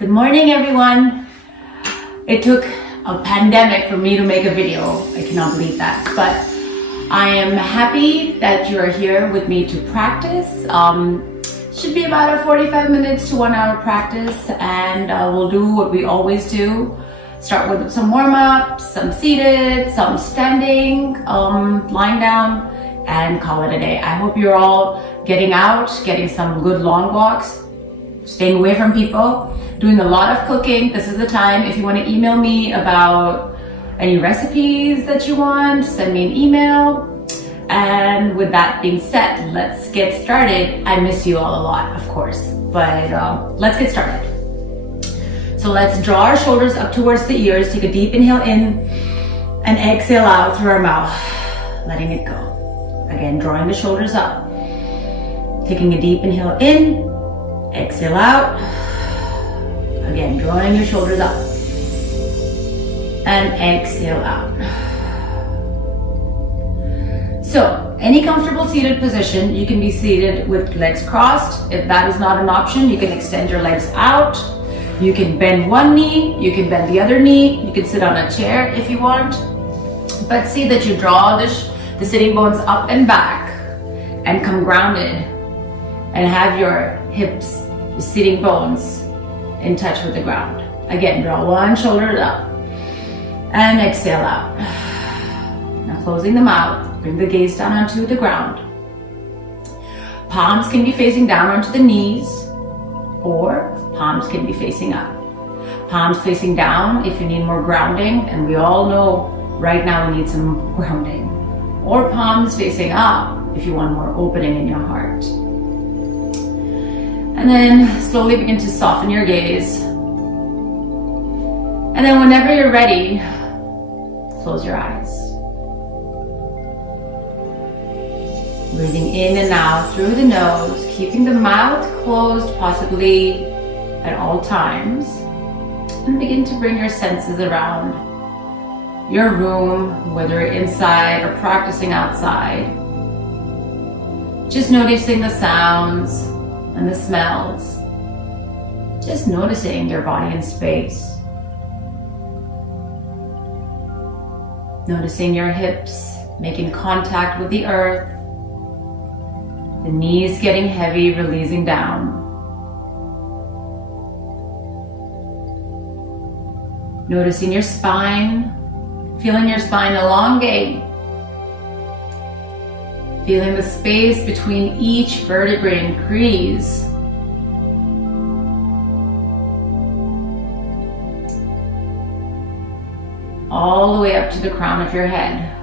Good morning, everyone. It took a pandemic for me to make a video. I cannot believe that. But I am happy that you are here with me to practice. Should be about a 45 minutes to 1 hour practice, and we'll do what we always do. Start with some warm-ups, some seated, some standing, lying down, and call it a day. I hope you're all getting out, getting some good long walks, staying away from people, doing a lot of cooking. This is the time. If you want to email me about any recipes that you want, send me an email. And with that being said, let's get started. I miss you all a lot, of course, but let's get started. So let's draw our shoulders up towards the ears. Take a deep inhale in and exhale out through our mouth, letting it go. Again, drawing the shoulders up. Taking a deep inhale in, exhale out. Again, drawing your shoulders up and exhale out. So, any comfortable seated position, you can be seated with legs crossed. If that is not an option, you can extend your legs out. You can bend one knee, you can bend the other knee, you can sit on a chair if you want. But see that you draw the sitting bones up and back and come grounded and have your hips, the sitting bones in touch with the ground. Again, draw one shoulder up and exhale out. Now closing the mouth, bring the gaze down onto the ground. Palms can be facing down onto the knees, or palms can be facing up. Palms facing down if you need more grounding, and we all know right now we need some grounding. Or palms facing up if you want more opening in your heart. And then slowly begin to soften your gaze. And then whenever you're ready, close your eyes. Breathing in and out through the nose, keeping the mouth closed possibly at all times. And begin to bring your senses around your room, whether inside or practicing outside. Just noticing the sounds and the smells. Just noticing your body in space. Noticing your hips making contact with the earth. The knees getting heavy, releasing down. Noticing your spine, feeling your spine elongate. Feeling the space between each vertebrae increase. All the way up to the crown of your head.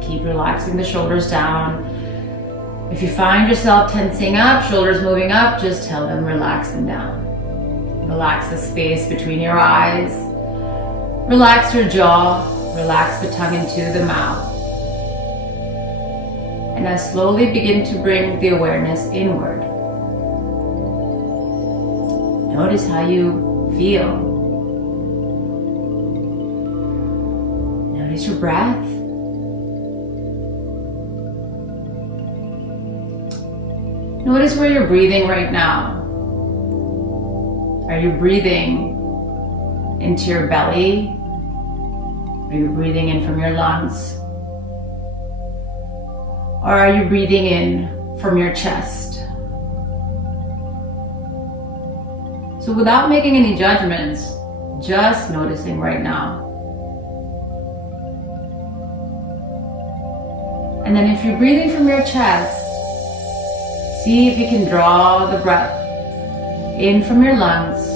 Keep relaxing the shoulders down. If you find yourself tensing up, shoulders moving up, just tell them relax them down. Relax the space between your eyes. Relax your jaw. Relax the tongue into the mouth. And now slowly begin to bring the awareness inward. Notice how you feel. Notice your breath. Notice where you're breathing right now. Are you breathing into your belly? Are you breathing in from your lungs? Or are you breathing in from your chest? So without making any judgments, just noticing right now. And then if you're breathing from your chest, see if you can draw the breath in from your lungs.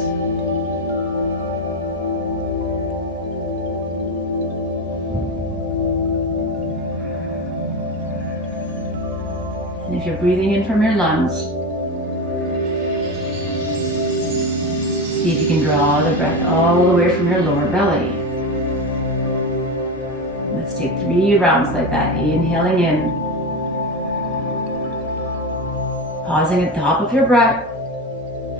And if you're breathing in from your lungs, see if you can draw the breath all the way from your lower belly. Let's take 3 rounds like that. Inhaling in. Pausing at the top of your breath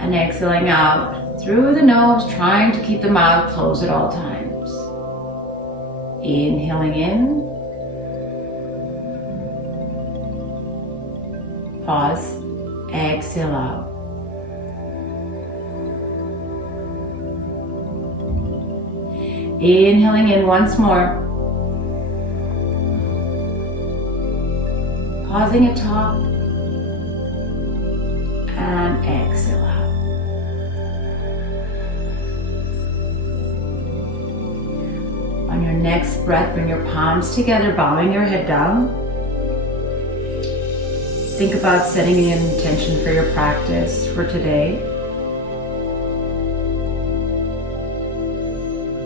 and exhaling out through the nose, trying to keep the mouth closed at all times. Inhaling in. Pause, exhale out. Inhaling in once more. Pausing at top. And exhale out. On your next breath, bring your palms together, bowing your head down. Think about setting an intention for your practice for today.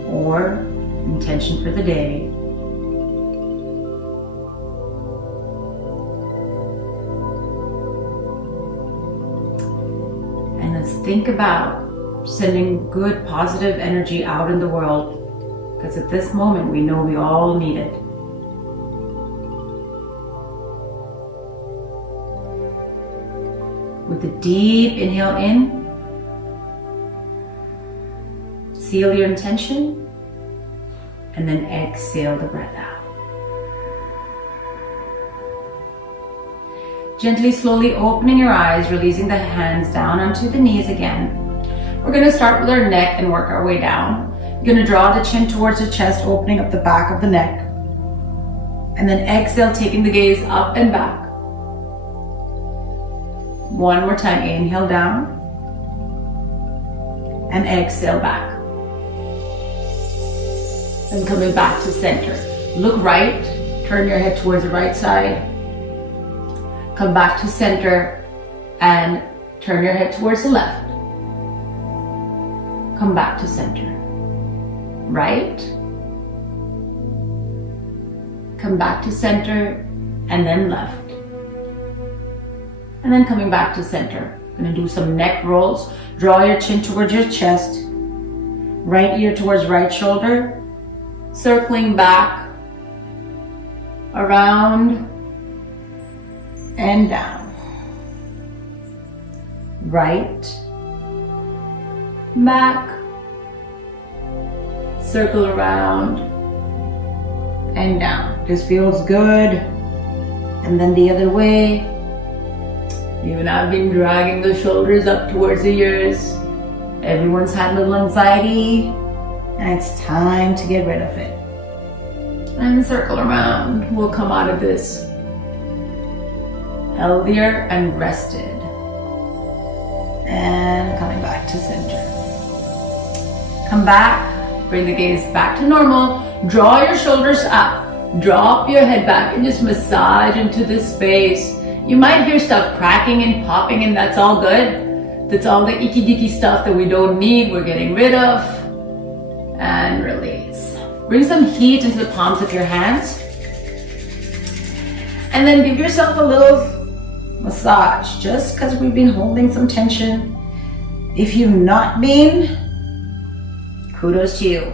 Or intention for the day. And let's think about sending good positive energy out in the world, because at this moment we know we all need it. With a deep inhale in, seal your intention, and then exhale the breath out. Gently, slowly opening your eyes, releasing the hands down onto the knees again. We're going to start with our neck and work our way down. You're going to draw the chin towards the chest, opening up the back of the neck. And then exhale, taking the gaze up and back. One more time, inhale down. And exhale back. And coming back to center. Look right, turn your head towards the right side. Come back to center and turn your head towards the left. Come back to center. Right. Come back to center and then left. And then coming back to center. Gonna do some neck rolls. Draw your chin towards your chest. Right ear towards right shoulder. Circling back, around, and down. Right, back, circle around, and down. This feels good. And then the other way. Even I've been dragging the shoulders up towards the ears. Everyone's had a little anxiety. And it's time to get rid of it. And circle around. We'll come out of this healthier and rested. And coming back to center. Come back. Bring the gaze back to normal. Draw your shoulders up. Drop your head back and just massage into this space. You might hear stuff cracking and popping, and that's all good. That's all the icky dicky stuff that we don't need. We're getting rid of. And release. Bring some heat into the palms of your hands. And then give yourself a little massage, just because we've been holding some tension. If you've not been, kudos to you.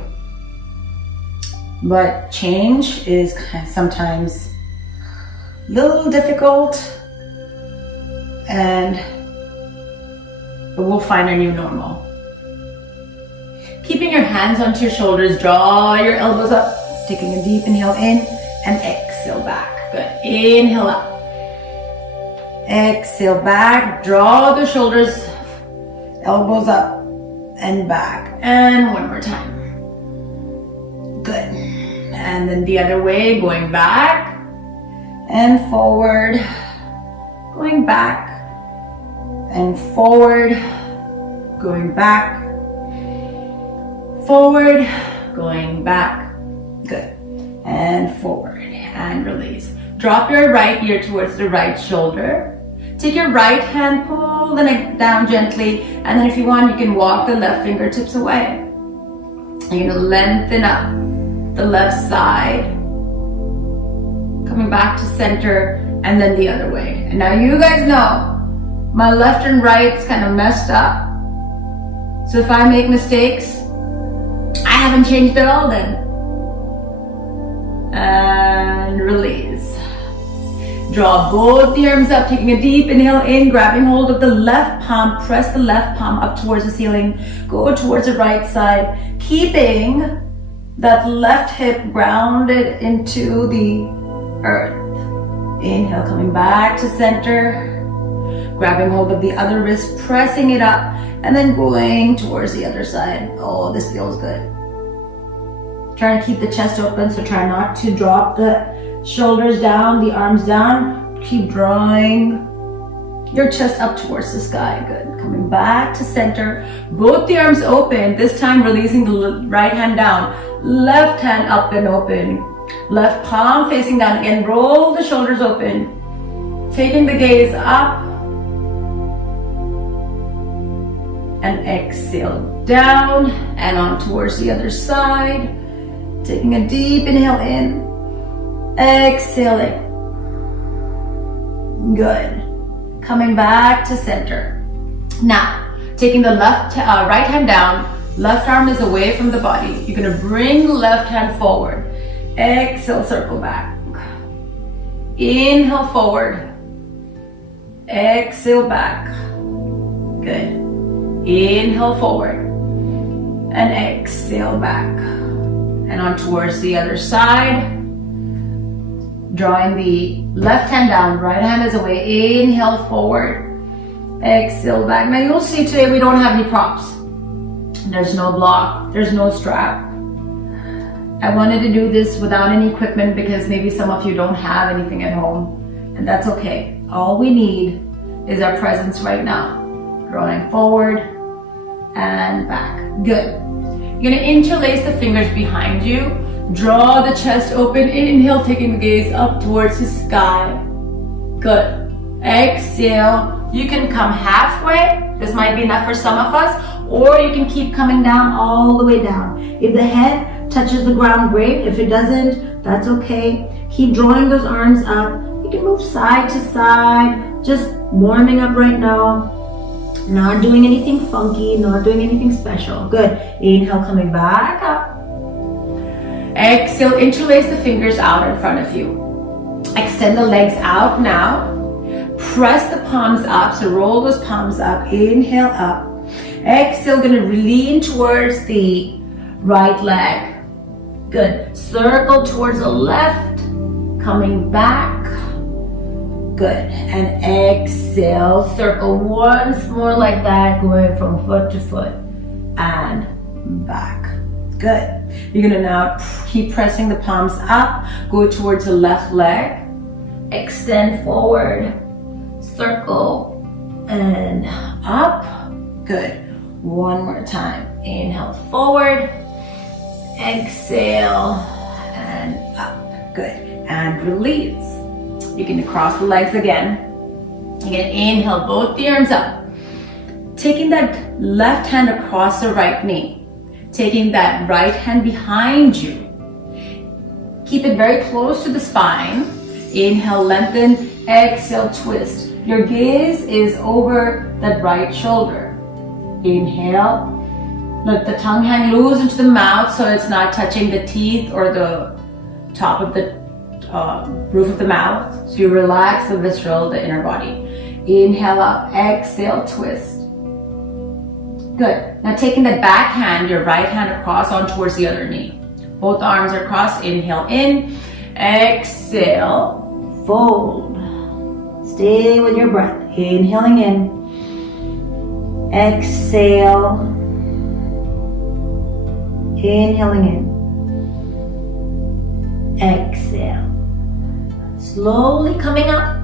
But change is sometimes a little difficult, but we'll find our new normal. Keeping your hands onto your shoulders, draw your elbows up, taking a deep inhale in and exhale back. Good. Inhale up. Exhale back. Draw the shoulders, elbows up and back. And one more time. Good. And then the other way, going back and forward, going back and forward, going back, forward, going back. Good. And forward and release. Drop your right ear towards the right shoulder. Take your right hand, pull the neck down gently, and then if you want, you can walk the left fingertips away. You're gonna lengthen up the left side, coming back to center, and then the other way. And now you guys know, my left and right's kind of messed up. So if I make mistakes, I haven't changed at all then. And release. Draw both the arms up, taking a deep inhale in, grabbing hold of the left palm, press the left palm up towards the ceiling, go towards the right side, keeping that left hip grounded into the earth. Inhale, coming back to center, grabbing hold of the other wrist, pressing it up, and then going towards the other side. Oh, this feels good. Trying to keep the chest open, so try not to drop the shoulders down, the arms down. Keep drawing your chest up towards the sky. Good. Coming back to center. Both the arms open. This time releasing the right hand down. Left hand up and open. Left palm facing down. Again, roll the shoulders open. Taking the gaze up. And exhale down and on towards the other side. Taking a deep inhale in. Exhaling. Good. Coming back to center. Now, taking the right hand down, left arm is away from the body. You're gonna bring the left hand forward. Exhale, circle back. Inhale forward. Exhale back. Good. Inhale forward. And exhale back. And on towards the other side. Drawing the left hand down, right hand is away. Inhale forward, exhale back. Now you'll see today we don't have any props. There's no block, there's no strap. I wanted to do this without any equipment because maybe some of you don't have anything at home, and that's okay. All we need is our presence right now. Drawing forward and back. Good. You're gonna interlace the fingers behind you. Draw the chest open. Inhale, taking the gaze up towards the sky. Good. Exhale. You can come halfway. This might be enough for some of us. Or you can keep coming down all the way down. If the head touches the ground, great. If it doesn't, that's okay. Keep drawing those arms up. You can move side to side. Just warming up right now. Not doing anything funky. Not doing anything special. Good. Inhale, coming back up. Exhale, interlace the fingers out in front of you. Extend the legs out now. Press the palms up, so roll those palms up. Inhale up. Exhale, gonna lean towards the right leg. Good. Circle towards the left. Coming back. Good. And exhale, circle once more like that, going from foot to foot and back. Good. You're gonna now keep pressing the palms up, go towards the left leg, extend forward, circle, and up. Good. One more time. Inhale forward, exhale, and up. Good. And release. You're gonna cross the legs again. You're gonna inhale both the arms up. Taking that left hand across the right knee. Taking that right hand behind you. Keep it very close to the spine. Inhale, lengthen. Exhale, twist. Your gaze is over that right shoulder. Inhale. Let the tongue hang loose into the mouth so it's not touching the teeth or the top of the roof of the mouth. So you relax the visceral, the inner body. Inhale up. Exhale, twist. Good. Now taking the back hand, your right hand across on towards the other knee. Both arms are crossed. Inhale in. Exhale. Fold. Stay with your breath. Inhaling in. Exhale. Inhaling in. Exhale. Slowly coming up.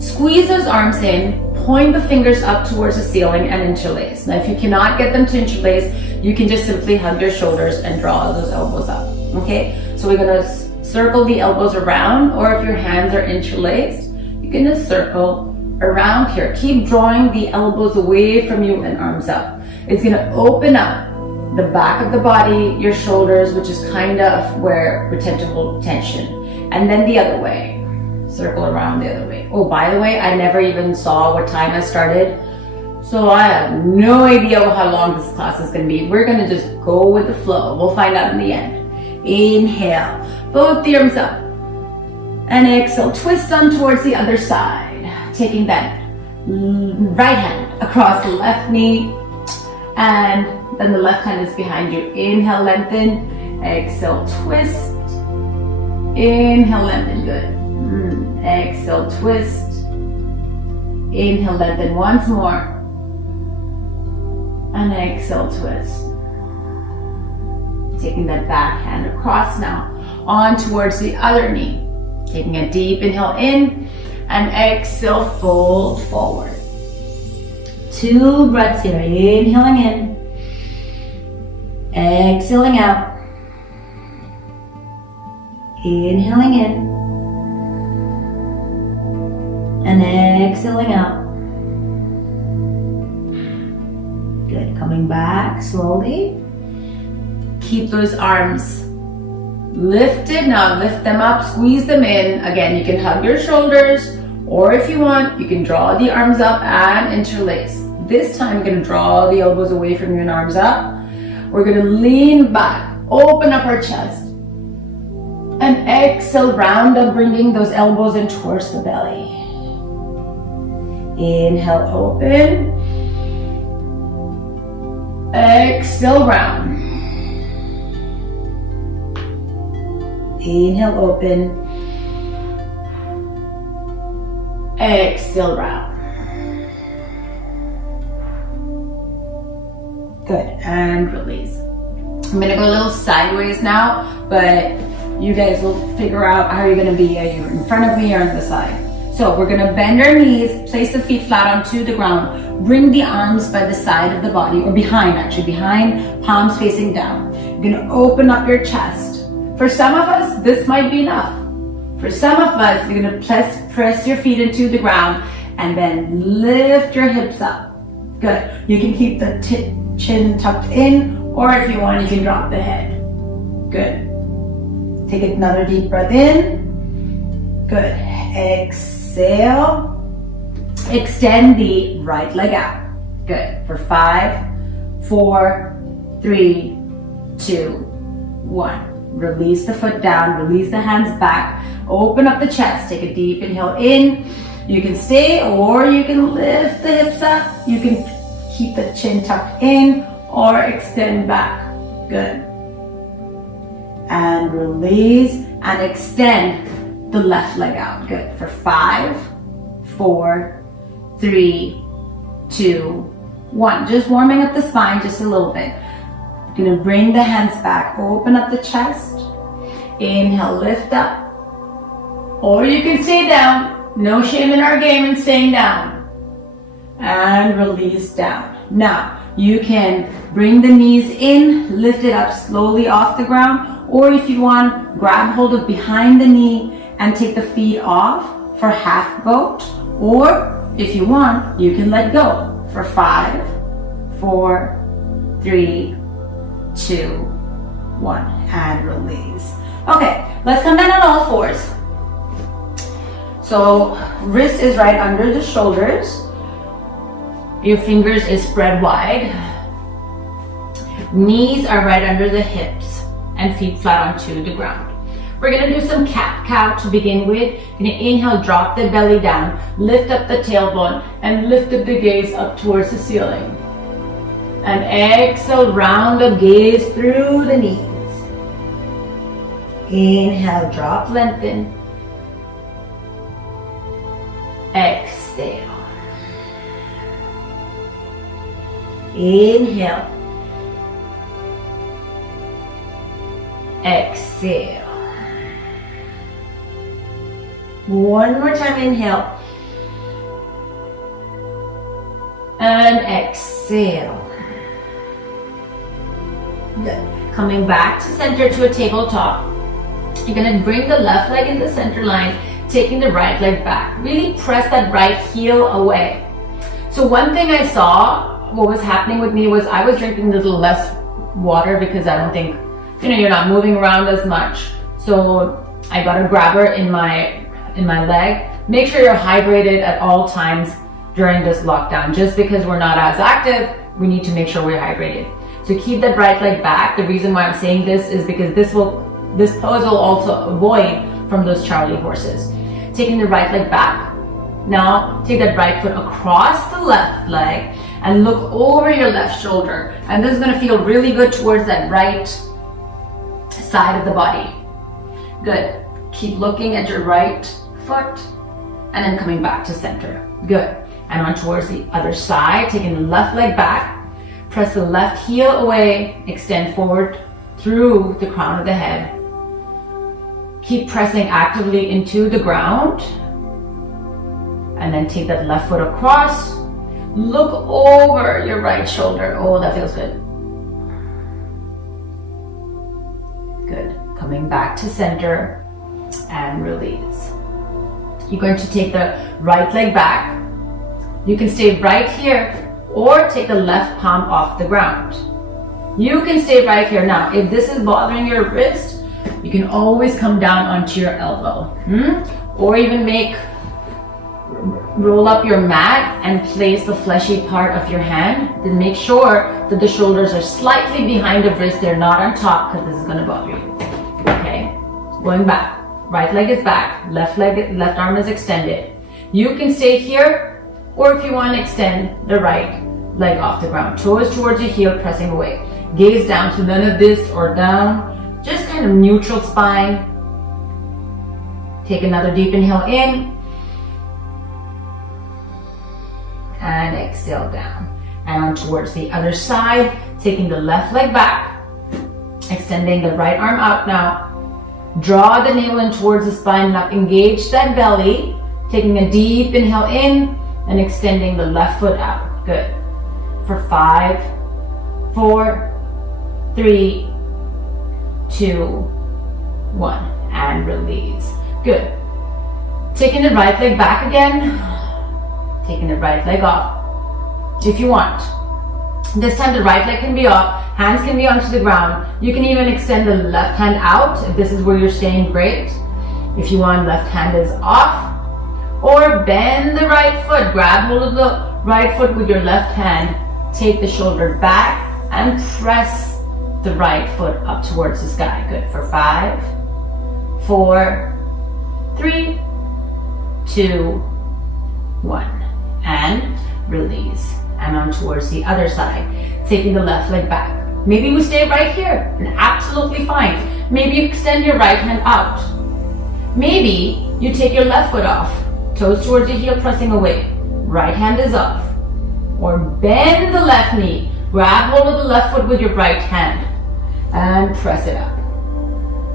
Squeeze those arms in. Point the fingers up towards the ceiling and interlace. Now if you cannot get them to interlace, you can just simply hug your shoulders and draw those elbows up. Okay? So we're gonna circle the elbows around, or if your hands are interlaced, you're gonna circle around here. Keep drawing the elbows away from you and arms up. It's gonna open up the back of the body, your shoulders, which is kind of where we tend to hold tension. And then the other way. Circle around the other way. Oh, by the way, I never even saw what time I started. So I have no idea how long this class is going to be. We're going to just go with the flow. We'll find out in the end. Inhale. Both the arms up. And exhale. Twist on towards the other side. Taking that right hand across the left knee. And then the left hand is behind you. Inhale, lengthen. Exhale, twist. Inhale, lengthen. Good. Exhale, twist. Inhale, lengthen once more. And exhale, twist. Taking that back hand across now. On towards the other knee. Taking a deep inhale in and exhale, fold forward. 2 breaths here. Inhaling in. Exhaling out. Inhaling in. And exhaling out. Good. Coming back slowly. Keep those arms lifted. Now lift them up, squeeze them in. Again, you can hug your shoulders, or if you want, you can draw the arms up and interlace. This time, you're going to draw the elbows away from your arms up. We're going to lean back, open up our chest, and exhale, round up, bringing those elbows in towards the belly. Inhale, open. Exhale, round. Inhale, open. Exhale, round. Good, and release. I'm gonna go a little sideways now, but you guys will figure out how you're gonna be. Are you in front of me or on the side? So we're gonna bend our knees, place the feet flat onto the ground, bring the arms by the side of the body, or behind actually, behind, palms facing down. You're gonna open up your chest. For some of us, this might be enough. For some of us, you're gonna press your feet into the ground and then lift your hips up. Good. You can keep the chin tucked in, or if you want, you can drop the head. Good. Take another deep breath in. Good. Exhale. Extend the right leg out. Good. For 5, 4, 3, 2, 1. Release the foot down, release the hands back, open up the chest, take a deep inhale in. You can stay, or you can lift the hips up. You can keep the chin tucked in or extend back. Good. And release and extend the left leg out. Good. For 5, 4, 3, 2, 1. Just warming up the spine just a little bit. Gonna bring the hands back, open up the chest. Inhale, lift up. Or you can stay down. No shame in our game in staying down. And release down. Now, you can bring the knees in, lift it up slowly off the ground. Or if you want, grab hold of behind the knee and take the feet off for half boat. Or if you want, you can let go for 5, 4, 3, 2, 1, and release. Okay, let's come down on all fours. So wrist is right under the shoulders. Your fingers is spread wide. Knees are right under the hips and feet flat onto the ground. We're gonna do some cat-cow to begin with. Gonna inhale, drop the belly down, lift up the tailbone, and lift up the gaze up towards the ceiling. And exhale, round the gaze through the knees. Inhale, drop, lengthen. Exhale. Inhale. Exhale. One more time, inhale. And exhale. Good. Coming back to center to a tabletop. You're gonna bring the left leg in the center line, taking the right leg back. Really press that right heel away. So one thing I saw, what was happening with me was I was drinking a little less water because I don't think, you're not moving around as much. So I got a grabber in my leg. Make sure you're hydrated at all times during this lockdown. Just because we're not as active, we need to make sure we're hydrated. So keep that right leg back. The reason why I'm saying this is because this pose will also avoid from those Charlie horses. Taking the right leg back. Now take that right foot across the left leg and look over your left shoulder. And this is gonna feel really good towards that right side of the body. Good. Keep looking at your right foot and then coming back to center. Good. And on towards the other side, taking the left leg back. Press the left heel away, extend forward through the crown of the head. Keep pressing actively into the ground. And then take that left foot across. Look over your right shoulder. Oh, that feels good. Good. Coming back to center and release. You're going to take the right leg back. You can stay right here or take the left palm off the ground. You can stay right here. Now, if this is bothering your wrist, you can always come down onto your elbow. Or even roll up your mat and place the fleshy part of your hand. Then make sure that the shoulders are slightly behind the wrist. They're not on top because this is going to bother you. Okay, going back. Right leg is back. Left arm is extended. You can stay here, or if you want to extend the right leg off the ground. Toes towards your heel, pressing away. Gaze down, so none of this or down. Just kind of neutral spine. Take another deep inhale in. And exhale down. And on towards the other side, taking the left leg back. Extending the right arm out now. Draw the navel in towards the spine. Now engage that belly. Taking a deep inhale in and extending the left foot out. Good. For 5, 4, 3, 2, 1. And release. Good. Taking the right leg back again. Taking the right leg off. If you want. This time the right leg can be off. Hands can be onto the ground. You can even extend the left hand out. If this is where you're staying, great. If you want, left hand is off. Or bend the right foot. Grab hold of the right foot with your left hand. Take the shoulder back and press the right foot up towards the sky. Good. For 5, 4, 3, 2, 1. And release. And on towards the other side. Taking the left leg back. Maybe we stay right here. And absolutely fine. Maybe you extend your right hand out. Maybe you take your left foot off. Toes towards your heel, pressing away. Right hand is off. Or bend the left knee. Grab hold of the left foot with your right hand. And press it up.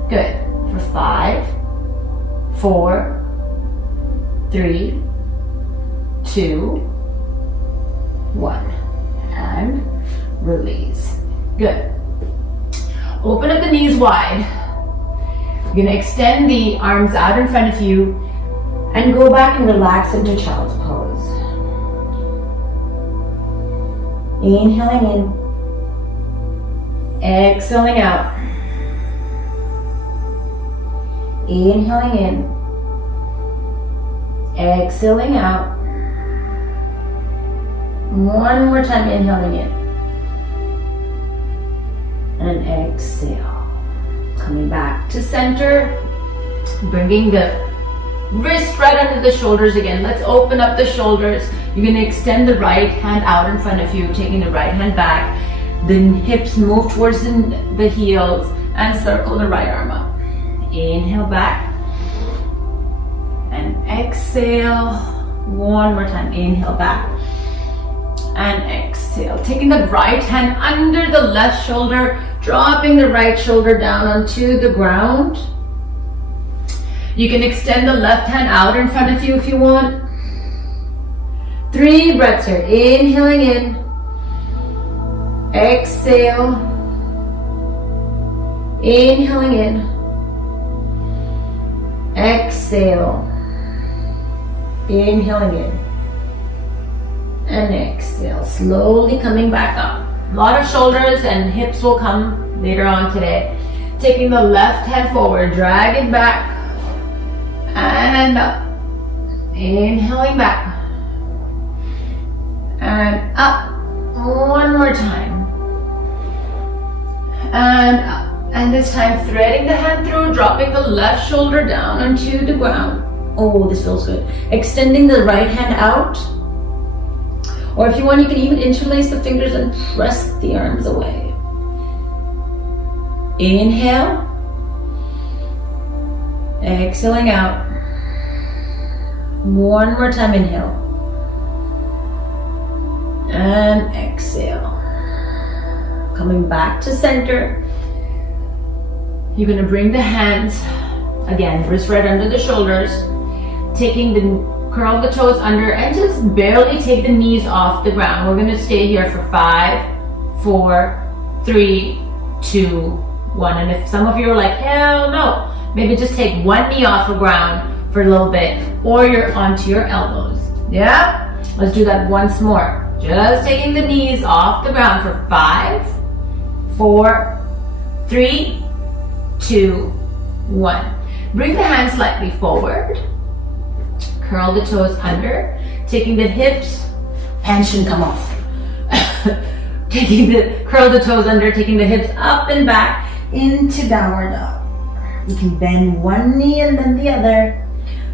Good. For 5, 4, 3, 2, 1. And release. Good. Open up the knees wide. You're going to extend the arms out in front of you and go back and relax into child's pose. Inhaling in. Exhaling out. Inhaling in. Exhaling out. One more time, inhaling in. And exhale. Coming back to center. Bringing the wrist right under the shoulders again. Let's open up the shoulders. You're going to extend the right hand out in front of you, taking the right hand back. The hips move towards the heels and circle the right arm up. Inhale back. And exhale. One more time. Inhale back. And exhale. Taking the right hand under the left shoulder, dropping the right shoulder down onto the ground. You can extend the left hand out in front of you if you want. 3 breaths here. Inhaling in. Exhale. Inhaling in. Exhale. Inhaling in. And exhale. Slowly coming back up. A lot of shoulders and hips will come later on today. Taking the left hand forward. Drag it back. And up. Inhaling back. And up. One more time. And up. And this time threading the hand through, dropping the left shoulder down onto the ground. Oh, this feels good. Extending the right hand out. Or if you want, you can even interlace the fingers and press the arms away. Inhale. Exhaling out. One more time, inhale. And exhale. Coming back to center. You're gonna bring the hands, again, wrist right under the shoulders, curl the toes under and just barely take the knees off the ground. We're gonna stay here for 5, 4, 3, 2, 1. And if some of you are like, hell no, maybe just take one knee off the ground for a little bit, or you're onto your elbows. Yeah? Let's do that once more. Just taking the knees off the ground for 5, 4, 3, 2, 1. Bring the hands slightly forward. Curl the toes under, taking the hips, hands shouldn't come off. Curl the toes under, taking the hips up and back into downward dog. You can bend one knee and then the other.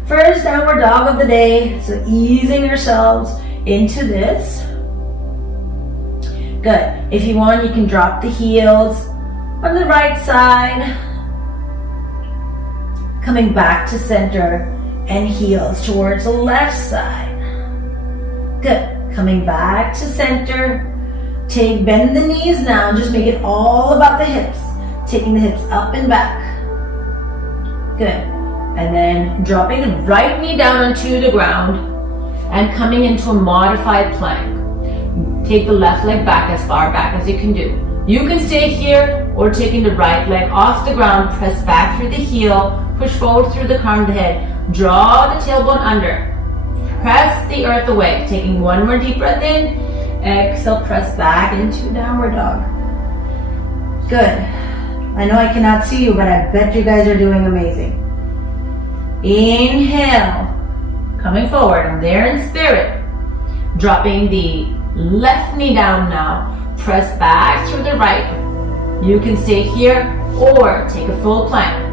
First downward dog of the day, so easing yourselves into this. Good. If you want, you can drop the heels on the right side, coming back to center, and heels towards the left side. Good. Coming back to center. Bend the knees now, just make it all about the hips. Taking the hips up and back. Good. And then dropping the right knee down onto the ground and coming into a modified plank. Take the left leg back as far back as you can do. You can stay here or taking the right leg off the ground, press back through the heel, push forward through the crown of the head, draw the tailbone under, press the earth away, taking one more deep breath in, exhale, press back into downward dog. Good. I know I cannot see you, but I bet you guys are doing amazing. Inhale, coming forward, I'm there in spirit. Dropping the left knee down now, press back through the right. You can stay here or take a full plank.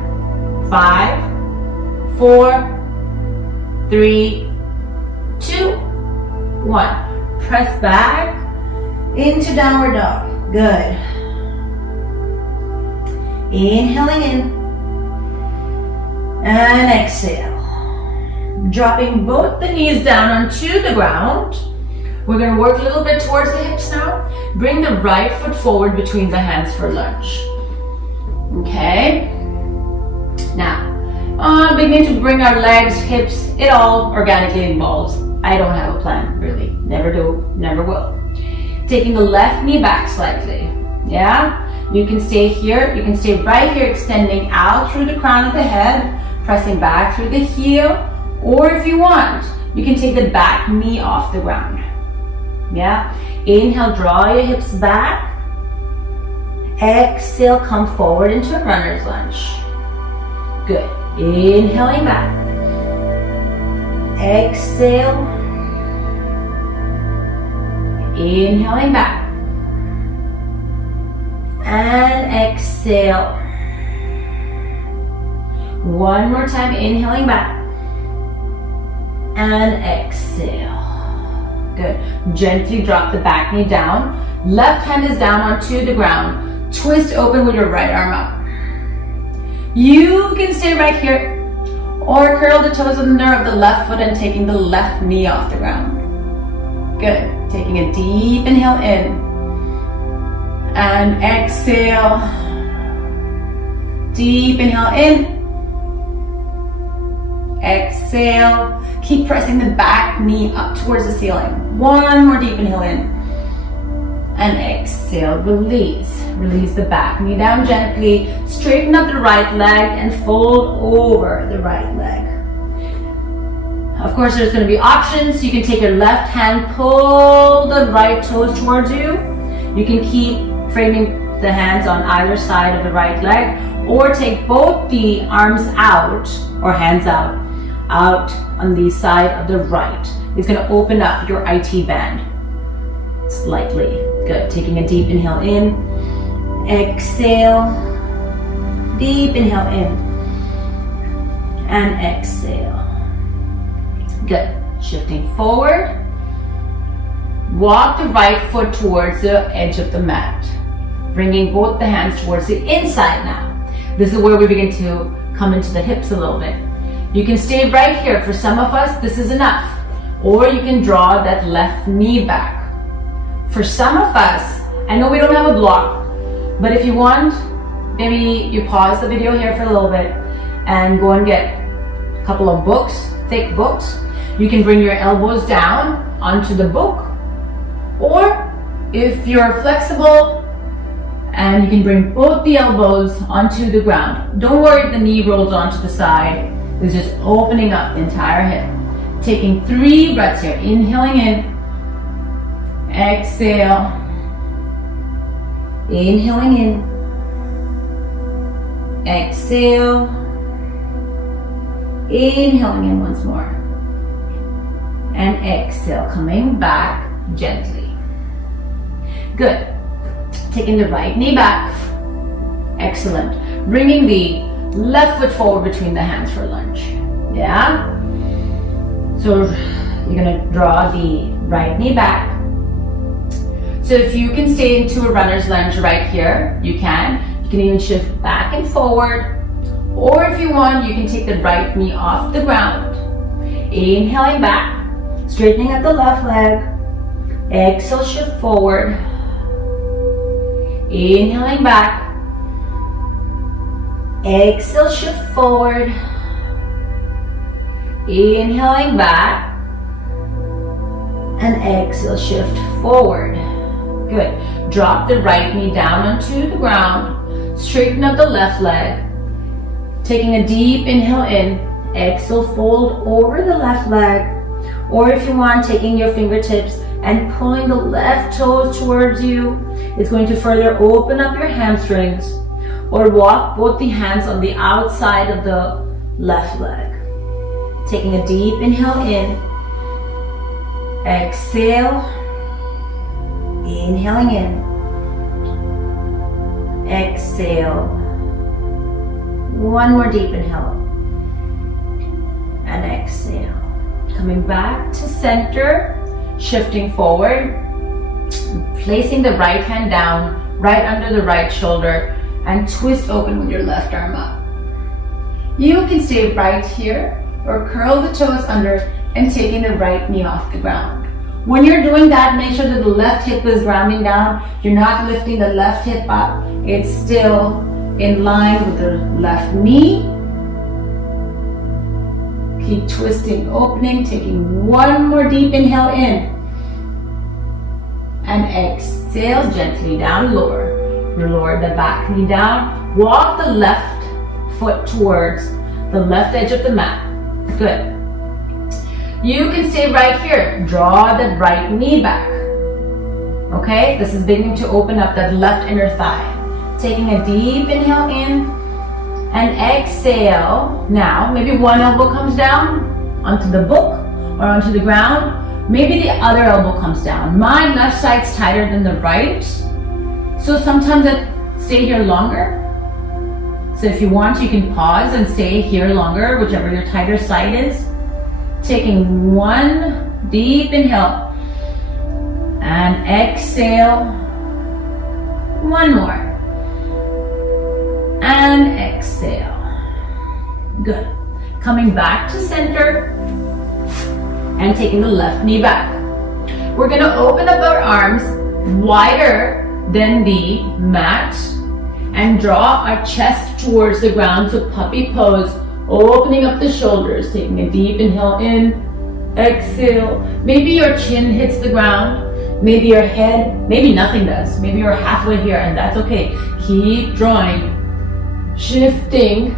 5, 4, 3, 2, 1. Press back into downward dog. Good. Inhaling in and exhale. Dropping both the knees down onto the ground. We're going to work a little bit towards the hips now. Bring the right foot forward between the hands for lunge. Okay. Now, begin to bring our legs, hips, it all organically involves. I don't have a plan, really. Never do, never will. Taking the left knee back slightly. Yeah? You can stay here. You can stay right here, extending out through the crown of the head, pressing back through the heel. Or if you want, you can take the back knee off the ground. Yeah? Inhale, draw your hips back. Exhale, come forward into a runner's lunge. Good. Inhaling back. Exhale. Inhaling back. And exhale. One more time, inhaling back. And exhale. Good. Gently drop the back knee down. Left hand is down onto the ground. Twist open with your right arm up. You can stay right here or curl the toes under of the left foot and taking the left knee off the ground. Good. Taking a deep inhale in and exhale. Deep inhale in. Exhale. Keep pressing the back knee up towards the ceiling. One more deep inhale in. And exhale, release. Release the back knee down gently. Straighten up the right leg and fold over the right leg. Of course, there's going to be options. You can take your left hand, pull the right toes towards you. You can keep framing the hands on either side of the right leg, or take both the arms out or hands out on the side of the right. It's going to open up your IT band slightly. Good. Taking a deep inhale in. Exhale. Deep inhale in. And exhale. Good. Shifting forward. Walk the right foot towards the edge of the mat. Bringing both the hands towards the inside now. This is where we begin to come into the hips a little bit. You can stay right here. For some of us, this is enough. Or you can draw that left knee back. For some of us, I know we don't have a block, but if you want, maybe you pause the video here for a little bit and go and get a couple of books, thick books. You can bring your elbows down onto the book, or if you're flexible, and you can bring both the elbows onto the ground. Don't worry if the knee rolls onto the side. It's just opening up the entire hip. Taking 3 breaths here. Inhaling in. Exhale. Inhaling in. Exhale. Inhaling in once more. And exhale. Coming back gently. Good. Taking the right knee back. Excellent. Bringing the left foot forward between the hands for lunge. Yeah? So you're gonna draw the right knee back. So if you can stay into a runner's lunge right here, you can. You can even shift back and forward. Or if you want, you can take the right knee off the ground. Inhaling back, straightening up the left leg. Exhale, shift forward. Inhaling back. Exhale, shift forward. Inhaling back. And exhale, shift forward. Good. Drop the right knee down onto the ground. Straighten up the left leg. Taking a deep inhale in. Exhale, fold over the left leg. Or if you want, taking your fingertips and pulling the left toes towards you. It's going to further open up your hamstrings. Or walk both the hands on the outside of the left leg. Taking a deep inhale in. Exhale. Inhaling in. Exhale. One more deep inhale. And exhale. Coming back to center. Shifting forward. Placing the right hand down, right under the right shoulder. And twist open with your left arm up. You can stay right here or curl the toes under and taking the right knee off the ground. When you're doing that, make sure that the left hip is grounding down. You're not lifting the left hip up. It's still in line with the left knee. Keep twisting, opening, taking one more deep inhale in. And exhale gently down, lower. Lower the back knee down. Walk the left foot towards the left edge of the mat. Good. You can stay right here. Draw the right knee back. Okay? This is beginning to open up that left inner thigh. Taking a deep inhale in and exhale. Now, maybe one elbow comes down onto the book or onto the ground. Maybe the other elbow comes down. My left side's tighter than the right. So sometimes I stay here longer. So if you want, you can pause and stay here longer, whichever your tighter side is. Taking one deep inhale. And exhale. One more. And exhale. Good. Coming back to center. And taking the left knee back. We're going to open up our arms wider than the mat and draw our chest towards the ground. So puppy pose, opening up the shoulders, taking a deep inhale in, exhale. Maybe your chin hits the ground, maybe your head, maybe nothing does. Maybe you're halfway here and that's okay. Keep drawing, shifting,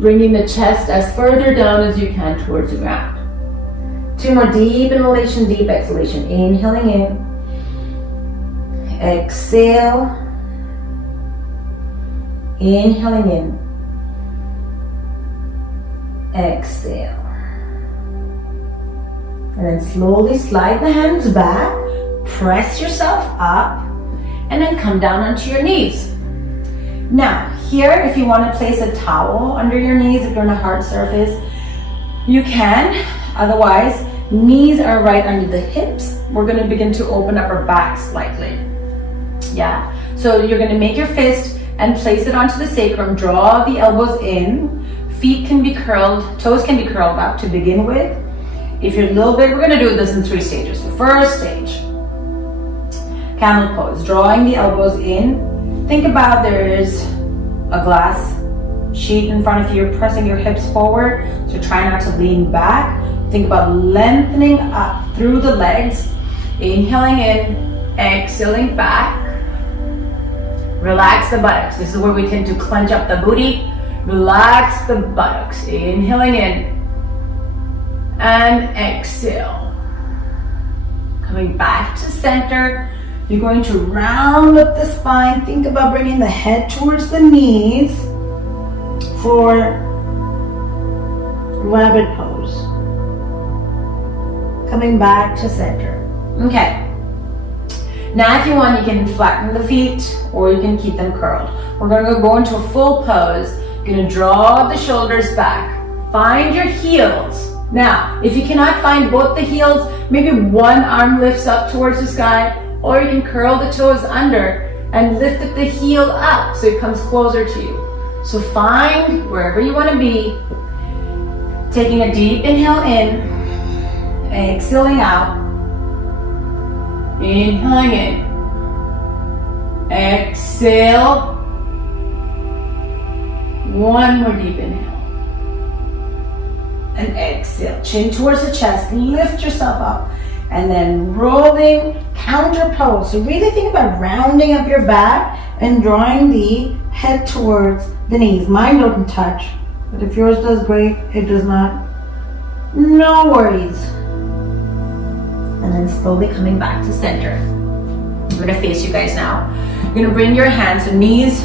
bringing the chest as further down as you can towards the ground. 2 more deep inhalation, deep exhalation. Inhaling in. Exhale. Inhaling in. Exhale. And then slowly slide the hands back. Press yourself up. And then come down onto your knees. Now, here, if you want to place a towel under your knees, if you're on a hard surface, you can. Otherwise, knees are right under the hips. We're going to begin to open up our back slightly. Yeah. So you're going to make your fist and place it onto the sacrum. Draw the elbows in. Feet can be curled. Toes can be curled up to begin with. If you're a little bit, we're going to do this in 3 stages. The first stage. camel pose. Drawing the elbows in. Think about there's a glass sheet in front of you, pressing your hips forward, so try not to lean back. Think about lengthening up through the legs, inhaling in, exhaling back. Relax the buttocks. This is where we tend to clench up the booty. Relax the buttocks, inhaling in and exhale. Coming back to center, you're going to round up the spine. Think about bringing the head towards the knees for rabbit pose. Coming back to center. Okay. Now if you want, you can flatten the feet or you can keep them curled. We're going to go into a full pose. You're going to draw the shoulders back. Find your heels. Now, if you cannot find both the heels, maybe one arm lifts up towards the sky, or you can curl the toes under and lift the heel up so it comes closer to you. So find wherever you want to be, taking a deep inhale in, exhaling out, inhaling in, exhale, one more deep inhale, and exhale, chin towards the chest, lift yourself up, and then rolling counter pose. So really think about rounding up your back and drawing the head towards the knees. Mine don't touch, but if yours does, great. It does not, no worries. And then slowly coming back to center. I'm gonna face you guys now. You're gonna bring your hands, so knees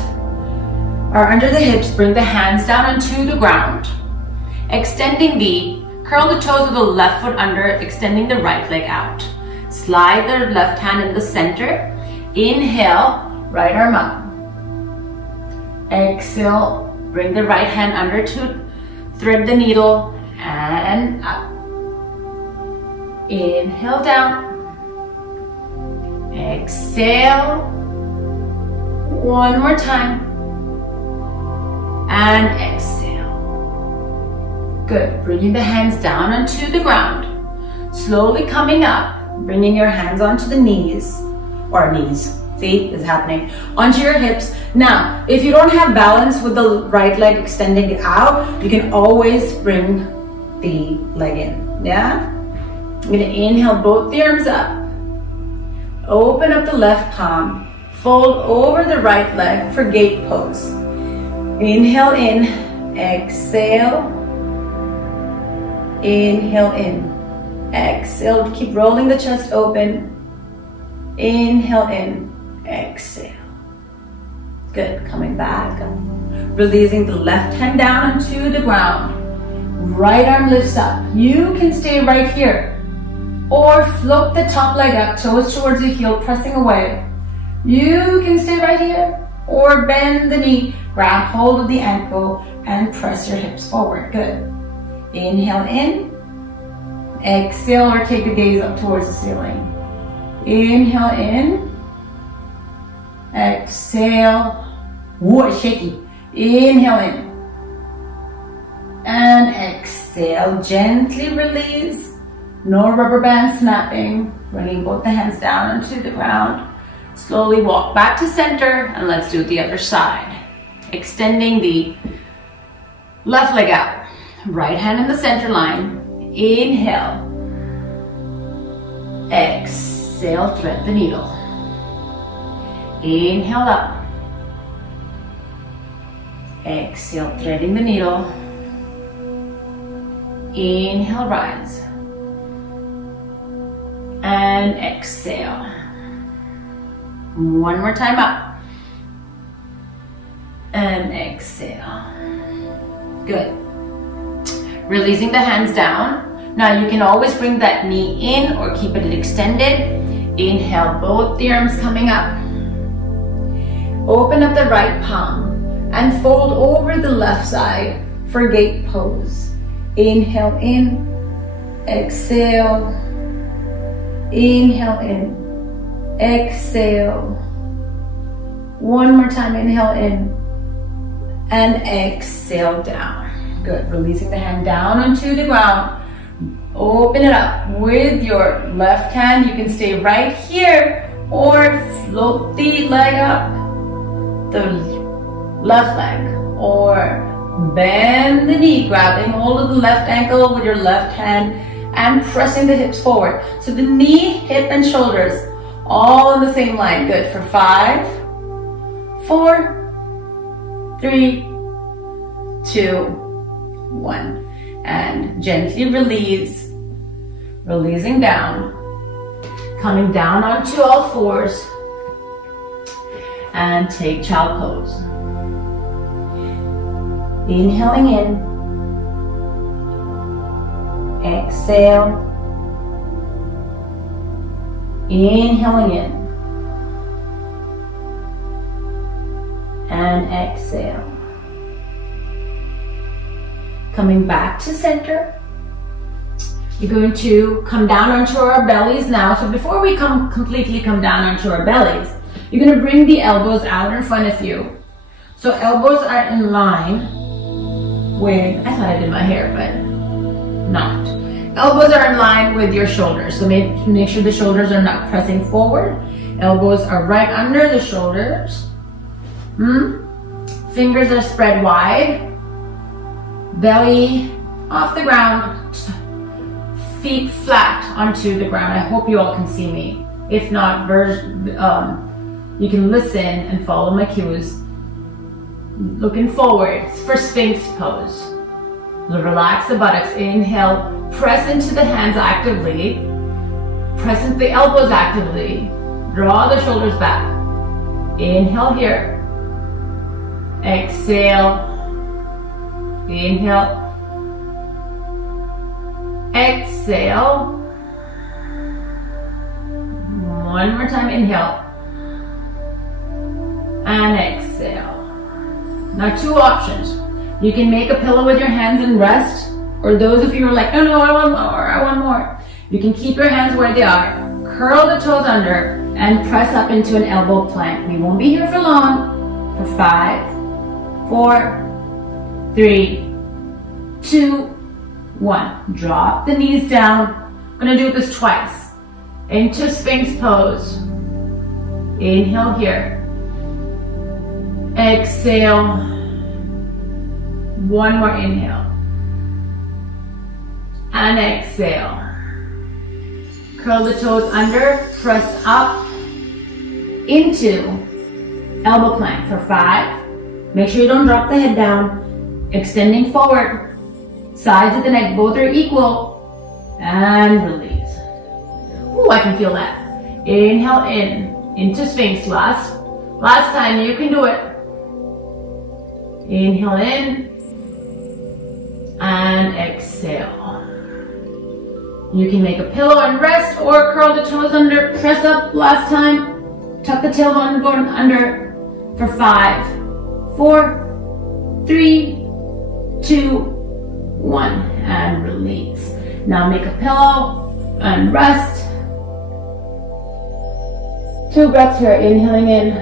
are under the hips, bring the hands down onto the ground. Extending curl the toes of the left foot under, extending the right leg out. Slide the left hand in the center. Inhale, right arm up. Exhale, bring the right hand under to thread the needle and up. Inhale down. Exhale. One more time. And exhale. Good. Bringing the hands down onto the ground. Slowly coming up. Bringing your hands onto the knees. Or knees. See, it's happening. Onto your hips. Now, if you don't have balance with the right leg extending out, you can always bring the leg in. Yeah? I'm going to inhale both the arms up. Open up the left palm. Fold over the right leg for gate pose. Inhale in. Exhale. Inhale in. Exhale. Keep rolling the chest open. Inhale in. Exhale. Good. Coming back. Releasing the left hand down onto the ground. Right arm lifts up. You can stay right here. Or float the top leg up, toes towards the heel, pressing away. You can stay right here. Or bend the knee, grab hold of the ankle, and press your hips forward. Good. Inhale in. Exhale or take the gaze up towards the ceiling. Inhale in. Exhale. Whoa, shaky. Inhale in. And exhale. Gently release. No rubber band snapping. Bringing both the hands down onto the ground. Slowly walk back to center and let's do the other side. Extending the left leg out. Right hand in the center line. Inhale. Exhale, thread the needle. Inhale up. Exhale, threading the needle. Inhale, rise. And exhale. One more time up. And exhale. Good. Releasing the hands down. Now you can always bring that knee in or keep it extended. Inhale, both the arms coming up. Open up the right palm and fold over the left side for gate pose. Inhale in. Exhale. Inhale in, exhale. One more time, inhale in, and exhale down. Good, releasing the hand down onto the ground. Open it up with your left hand. You can stay right here, or float the leg up, the left leg, or bend the knee, grabbing hold of the left ankle with your left hand and pressing the hips forward. So the knee, hip, and shoulders all in the same line. Good for 5, 4, 3, 2, 1. And gently release, releasing down, coming down onto all fours, and take child pose. Inhaling in, exhale, inhaling in, and exhale. Coming back to center. You're going to come down onto our bellies now. So before we completely come down onto our bellies, you're going to bring the elbows out in front of you. So elbows are in line with, I thought I did my hair, but not. Elbows are in line with your shoulders. So make sure the shoulders are not pressing forward. Elbows are right under the shoulders. Fingers are spread wide. Belly off the ground. Feet flat onto the ground. I hope you all can see me. If not, you can listen and follow my cues. Looking forward for Sphinx pose. Relax the buttocks. Inhale, press into the hands actively. Press into the elbows actively. Draw the shoulders back. Inhale here. Exhale. Inhale. Exhale. One more time, inhale. And exhale. Now 2 options. You can make a pillow with your hands and rest, or those of you who are like, no, I want more. You can keep your hands where they are. Curl the toes under and press up into an elbow plank. We won't be here for long. For 5, 4, 3, 2, 1. Drop the knees down. I'm going to do this twice. Into Sphinx pose. Inhale here. Exhale. One more inhale. And exhale. Curl the toes under. Press up into elbow plank for 5. Make sure you don't drop the head down. Extending forward. Sides of the neck both are equal. And release. Ooh, I can feel that. Inhale in. Into Sphinx. Last time, you can do it. Inhale in. And exhale. You can make a pillow and rest, or curl the toes under. Press up last time. Tuck the tailbone going under for 5, 4, 3, 2, 1. And release. Now make a pillow and rest. 2 breaths here. Inhaling in.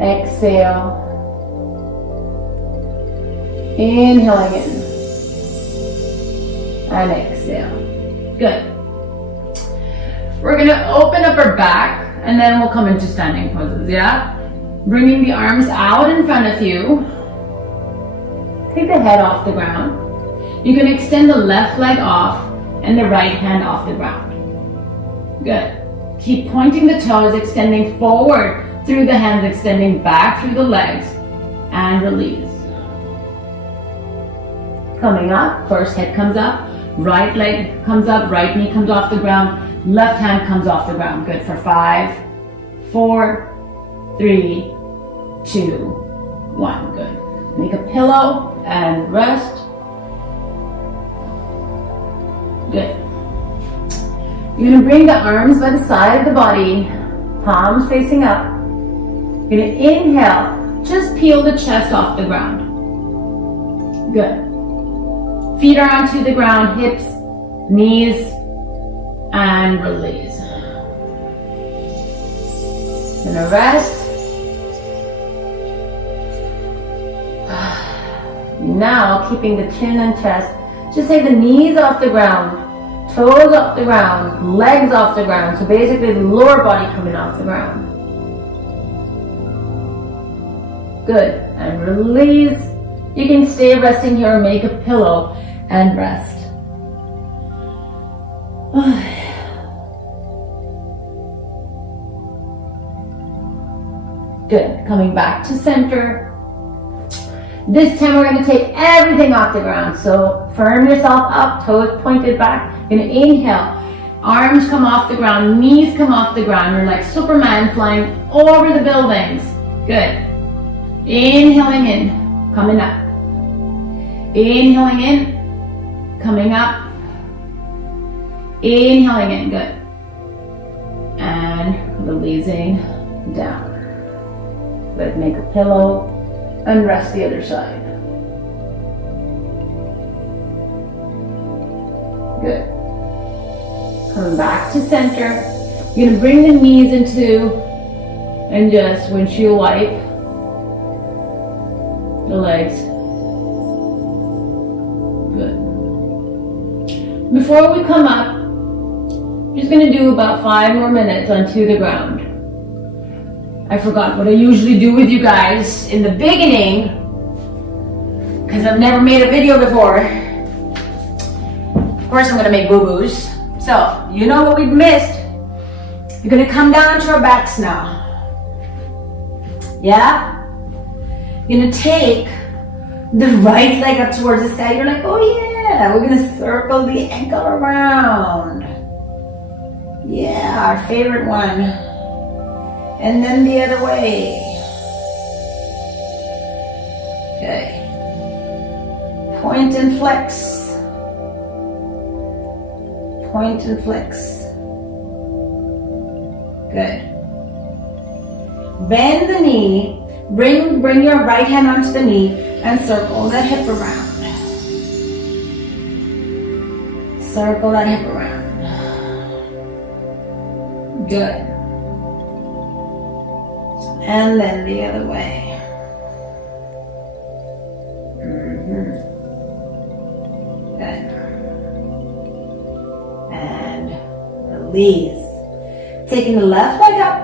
Exhale. Inhaling in. And exhale. Good. We're going to open up our back and then we'll come into standing poses, yeah? Bringing the arms out in front of you. Take the head off the ground. You can extend the left leg off and the right hand off the ground. Good. Keep pointing the toes, extending forward through the hands, extending back through the legs, and release. Coming up, first head comes up, right leg comes up, right knee comes off the ground, left hand comes off the ground. Good for 5, 4, 3, 2, 1. Good. Make a pillow and rest. Good. You're going to bring the arms by the side of the body, palms facing up. You're going to inhale, just peel the chest off the ground. Good. Feet are onto the ground, hips, knees, and release. Gonna rest. Now, keeping the chin and chest, just take the knees off the ground. Toes off the ground, legs off the ground. So basically the lower body coming off the ground. Good. And release. You can stay resting here or make a pillow and rest. Good. Coming back to center. This time we're going to take everything off the ground. So firm yourself up, toes pointed back. You're going to inhale. Arms come off the ground, knees come off the ground. You're like Superman flying over the buildings. Good. Inhaling in, coming up. Inhaling in, coming up. Inhaling in, good. And releasing down. Let's make a pillow and rest the other side. Good. Coming back to center. You're going to bring the knees into and just windshield wipe the legs. Good. Before we come up, just going to do about 5 more minutes onto the ground. I forgot what I usually do with you guys in the beginning because I've never made a video before. Of course I'm going to make boo-boos. So, you know what we've missed. You're going to come down to our backs now. Yeah? You're going to take the right leg up towards the sky. You're like, oh yeah. We're going to circle the ankle around. Yeah, our favorite one. And then the other way. Okay. Point and flex. Point and flex. Good. Bend the knee. Bring your right hand onto the knee and circle that hip around. Circle that hip around. Good. And then the other way. Good. And release. Taking the left leg up.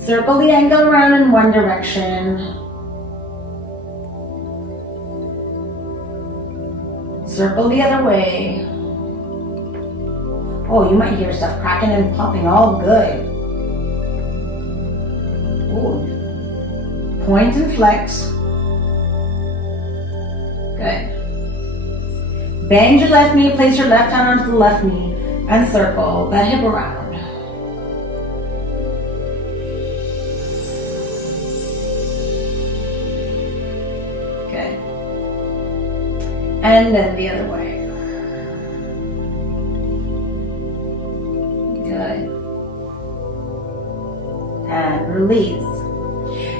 Circle the ankle around in one direction. Circle the other way. Oh, you might hear stuff cracking and popping. All good. Ooh. Point and flex. Good. Bend your left knee, place your left hand onto the left knee, and circle that hip around. Good. And then the other way. Good. And release.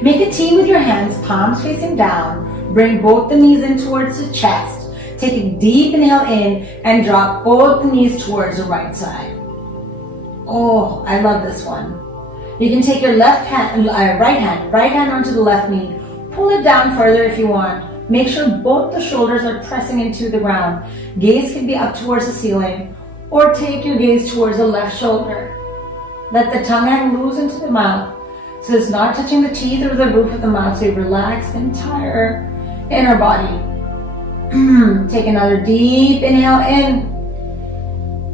Make a T with your hands, palms facing down. Bring both the knees in towards the chest. Take a deep inhale in and drop both the knees towards the right side. Oh, I love this one. You can take your right hand onto the left knee. Pull it down further if you want. Make sure both the shoulders are pressing into the ground. Gaze can be up towards the ceiling, or take your gaze towards the left shoulder. Let the tongue hang loose into the mouth, so it's not touching the teeth or the roof of the mouth, so you relax the entire inner body. Take another deep inhale in,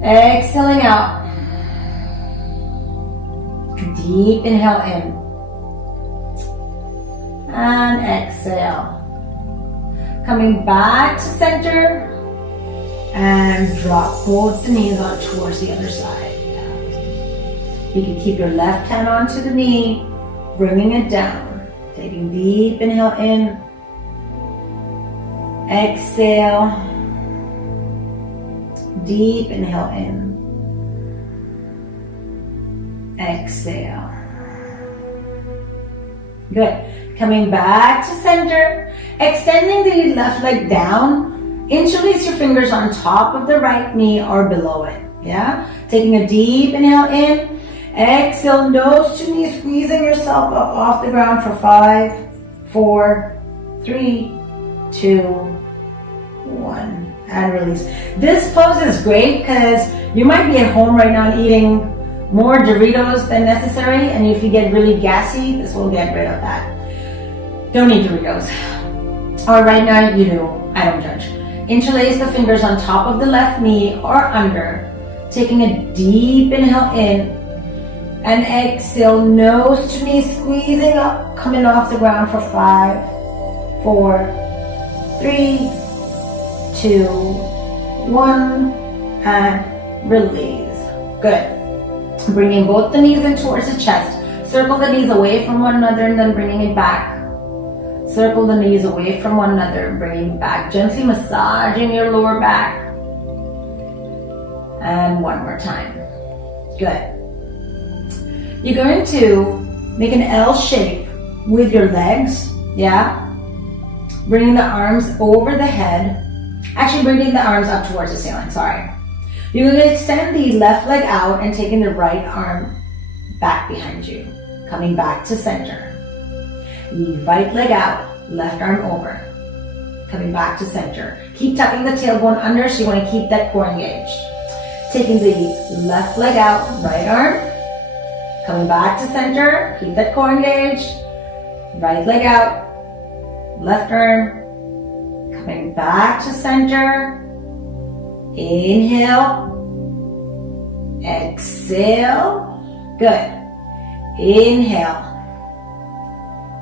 exhaling out. Deep inhale in, and exhale. Coming back to center, and drop both the knees on towards the other side. You can keep your left hand onto the knee, bringing it down. Taking deep inhale in. Exhale. Deep inhale in. Exhale. Good. Coming back to center. Extending the left leg down. Interlace your fingers on top of the right knee or below it. Yeah? Taking a deep inhale in. Exhale, nose to knee, squeezing yourself up off the ground for 5, 4, 3, 2, 1. and release. This pose is great because you might be at home right now eating more Doritos than necessary, and if you get really gassy, this will get rid of that. Don't eat Doritos. Or right now, you do. I don't judge. Interlace the fingers on top of the left knee or under, taking a deep inhale in, and exhale, nose to knee, squeezing up, coming off the ground for 5, 4, 3, 2, 1, and release. Good. Bringing both the knees in towards the chest. Circle the knees away from one another and then bringing it back. Circle the knees away from one another, bringing it back. Gently massaging your lower back. And one more time. Good. You're going to make an L shape with your legs. Yeah. Bringing the arms over the head. Actually, bringing the arms up towards the ceiling. Sorry. You're going to extend the left leg out and taking the right arm back behind you. Coming back to center. Right leg out, left arm over. Coming back to center. Keep tucking the tailbone under, so you want to keep that core engaged. Taking the left leg out, right arm. Coming back to center, keep that core engaged. Right leg out, left arm. Coming back to center. Inhale. Exhale. Good. Inhale.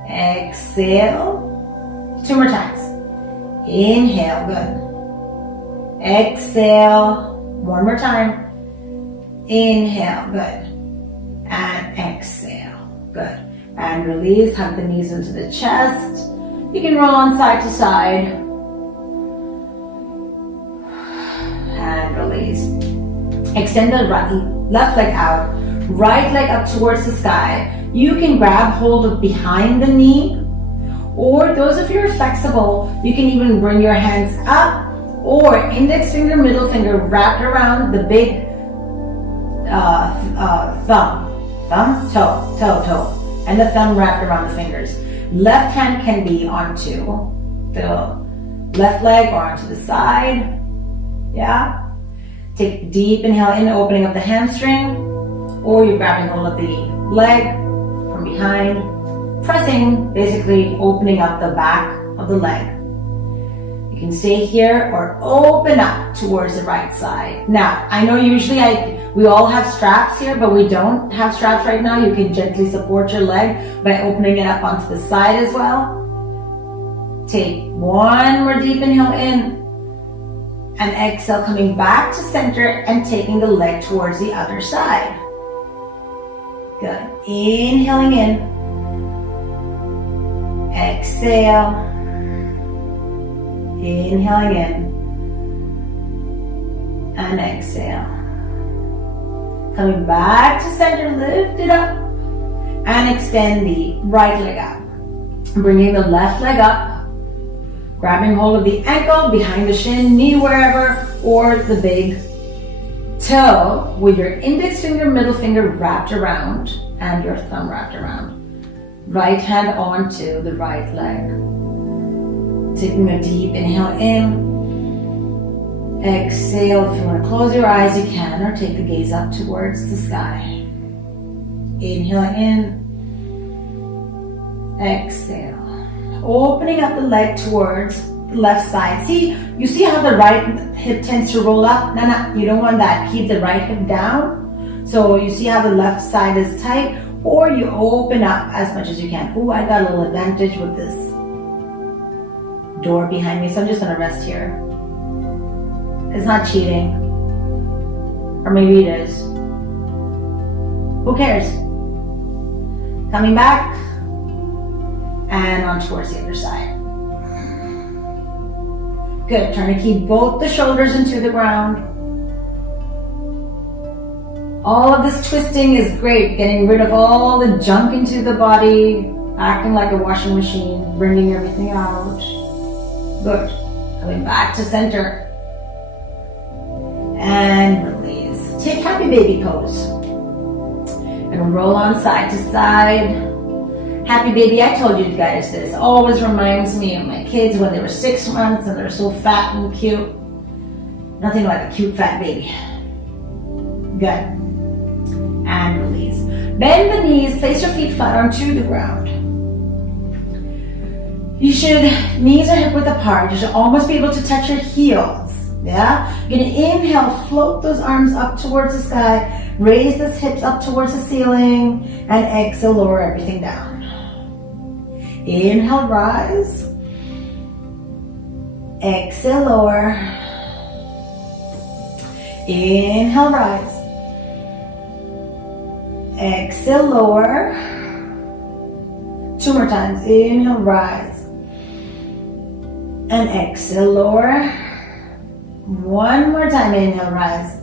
Exhale. 2 more times. Inhale. Good. Exhale. 1 more time. Inhale. Good. And exhale. Good. And release. Hug the knees into the chest. You can roll on side to side. And release. Extend the left leg out. Right leg up towards the sky. You can grab hold of behind the knee, or those of you who are flexible, you can even bring your hands up, or index finger, middle finger wrapped around the big toe, and the thumb wrapped around the fingers. Left hand can be onto the left leg or onto the side. Yeah. Take a deep inhale in, opening up the hamstring, or you're grabbing hold of the leg from behind, pressing, basically opening up the back of the leg. You can stay here or open up towards the right side. Now, I know usually we all have straps here, but we don't have straps right now. You can gently support your leg by opening it up onto the side as well. Take one more deep inhale in, and exhale, coming back to center and taking the leg towards the other side. Good. Inhaling in. Exhale. Inhaling in. And exhale. Coming back to center, lift it up. And extend the right leg up. Bringing the left leg up. Grabbing hold of the ankle, behind the shin, knee wherever, or the big toe with your index finger, middle finger wrapped around and your thumb wrapped around. Right hand onto the right leg. Taking a deep inhale in. Exhale. If you want to close your eyes, you can, or take the gaze up towards the sky. Inhale in. Exhale. Opening up the leg towards the left side. You see how the right hip tends to roll up? No, you don't want that. Keep the right hip down. So you see how the left side is tight, or you open up as much as you can. Ooh, I got a little advantage with this door behind me, so I'm just gonna rest here. It's not cheating. Or maybe it is. Who cares? Coming back. And on towards the other side. Good. Trying to keep both the shoulders into the ground. All of this twisting is great. Getting rid of all the junk into the body. Acting like a washing machine. Bringing everything out. Good. Coming back to center. And release. Take happy baby pose. And roll on side to side. Happy baby, I told you guys this, always reminds me of my kids when they were 6 months and they're so fat and cute. Nothing like a cute fat baby. Good. And release. Bend the knees, place your feet flat onto the ground. You should, knees are hip width apart. You should almost be able to touch your heels. Yeah? You're gonna inhale, float those arms up towards the sky, raise those hips up towards the ceiling, and exhale, lower everything down. Inhale, rise. Exhale, lower. Inhale, rise. Exhale, lower. 2 more times. Inhale, rise. And exhale, lower. 1 more time. Inhale, rise.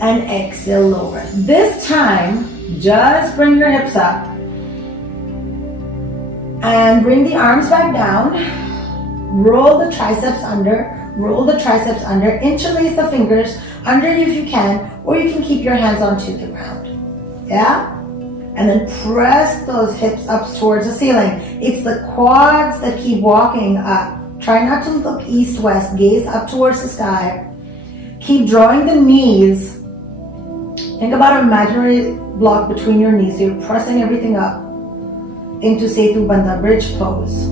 And exhale, lower. This time, just bring your hips up. And bring the arms back down. Roll the triceps under. Roll the triceps under. Interlace the fingers underneath if you can, or you can keep your hands onto the ground. Yeah? And then press those hips up towards the ceiling. It's the quads that keep walking up. Try not to look east-west. Gaze up towards the sky. Keep drawing the knees. Think about an imaginary block between your knees. So you're pressing everything up into Setu Bandha bridge pose.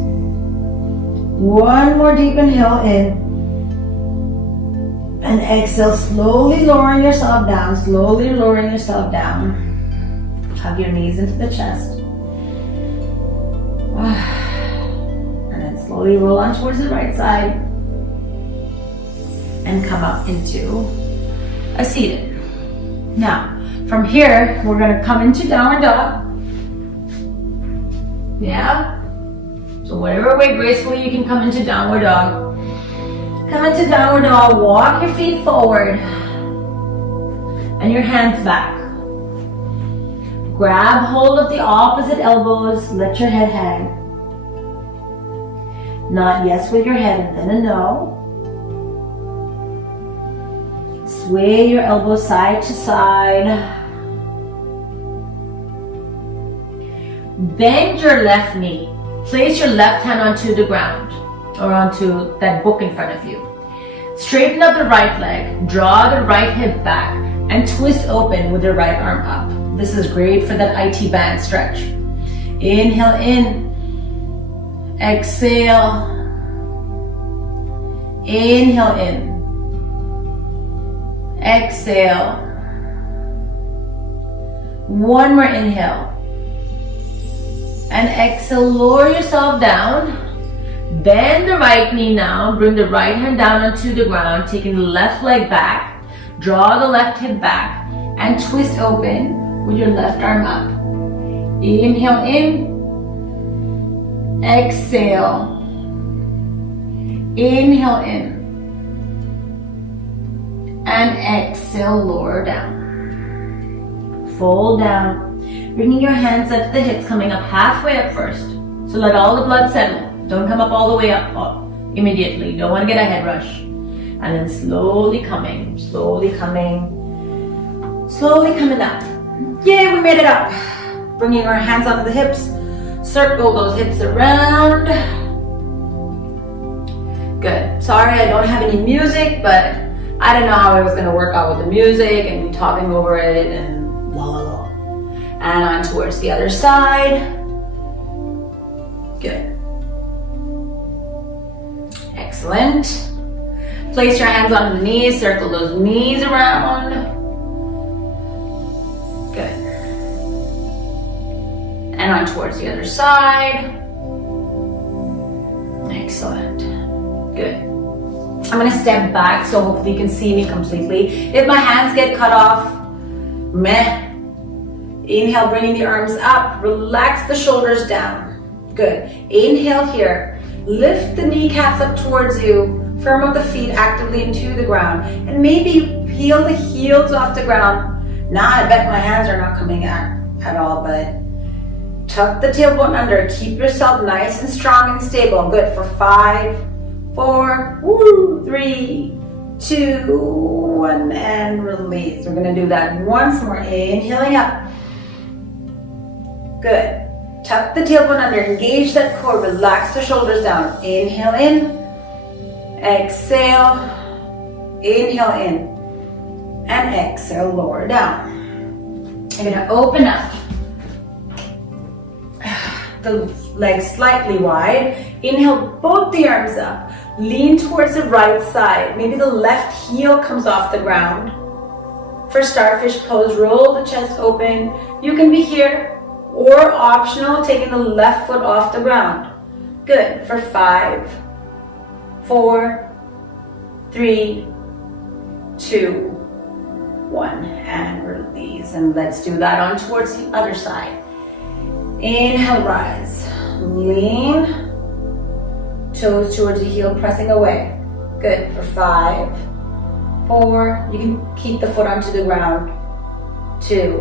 1 more deep inhale in. And exhale, slowly lowering yourself down. Slowly lowering yourself down. Hug your knees into the chest. And then slowly roll on towards the right side. And come up into a seated. Now, from here, we're going to come into downward dog. Yeah? So whatever way gracefully you can come into downward dog. Come into downward dog, walk your feet forward. And your hands back. Grab hold of the opposite elbows, let your head hang. Nod yes with your head and then a no. Sway your elbows side to side. Bend your left knee. Place your left hand onto the ground or onto that book in front of you. Straighten up the right leg, draw the right hip back, and twist open with your right arm up. This is great for that IT band stretch. Inhale in. Exhale. Inhale in. Exhale. 1 more inhale. And exhale, lower yourself down. Bend the right knee now. Bring the right hand down onto the ground, taking the left leg back. Draw the left hip back and twist open with your left arm up. Inhale in. Exhale. Inhale in. And exhale, lower down. Fold down. Bringing your hands up to the hips, coming up halfway up first. So let all the blood settle. Don't come up all the way up immediately. You don't want to get a head rush. And then slowly coming up. Yay, we made it up. Bringing our hands onto the hips. Circle those hips around. Good. Sorry, I don't have any music, but I don't know how I was going to work out with the music and me talking over it and la la la. And on towards the other side. Good. Excellent. Place your hands on the knees, circle those knees around. Good. And on towards the other side. Excellent. Good. I'm going to step back so hopefully you can see me completely. If my hands get cut off, meh. Inhale, bringing the arms up. Relax the shoulders down. Good. Inhale here. Lift the kneecaps up towards you. Firm up the feet actively into the ground. And maybe peel the heels off the ground. Now I bet my hands are not coming out at all, but tuck the tailbone under. Keep yourself nice and strong and stable. Good for 5, 4, 3, 2, 1, and release. We're going to do that once more. Inhaling up. Good. Tuck the tailbone under. Engage that core. Relax the shoulders down. Inhale in. Exhale, inhale in, and exhale, lower down. You're gonna open up the legs slightly wide. Inhale, both the arms up. Lean towards the right side. Maybe the left heel comes off the ground. For starfish pose, roll the chest open. You can be here, or optional, taking the left foot off the ground. Good. For 5, 4, 3, 2, 1, and release. And let's do that on towards the other side. Inhale, rise. Lean. Toes towards the heel, pressing away. Good. For 5, 4, you can keep the foot onto the ground. 2,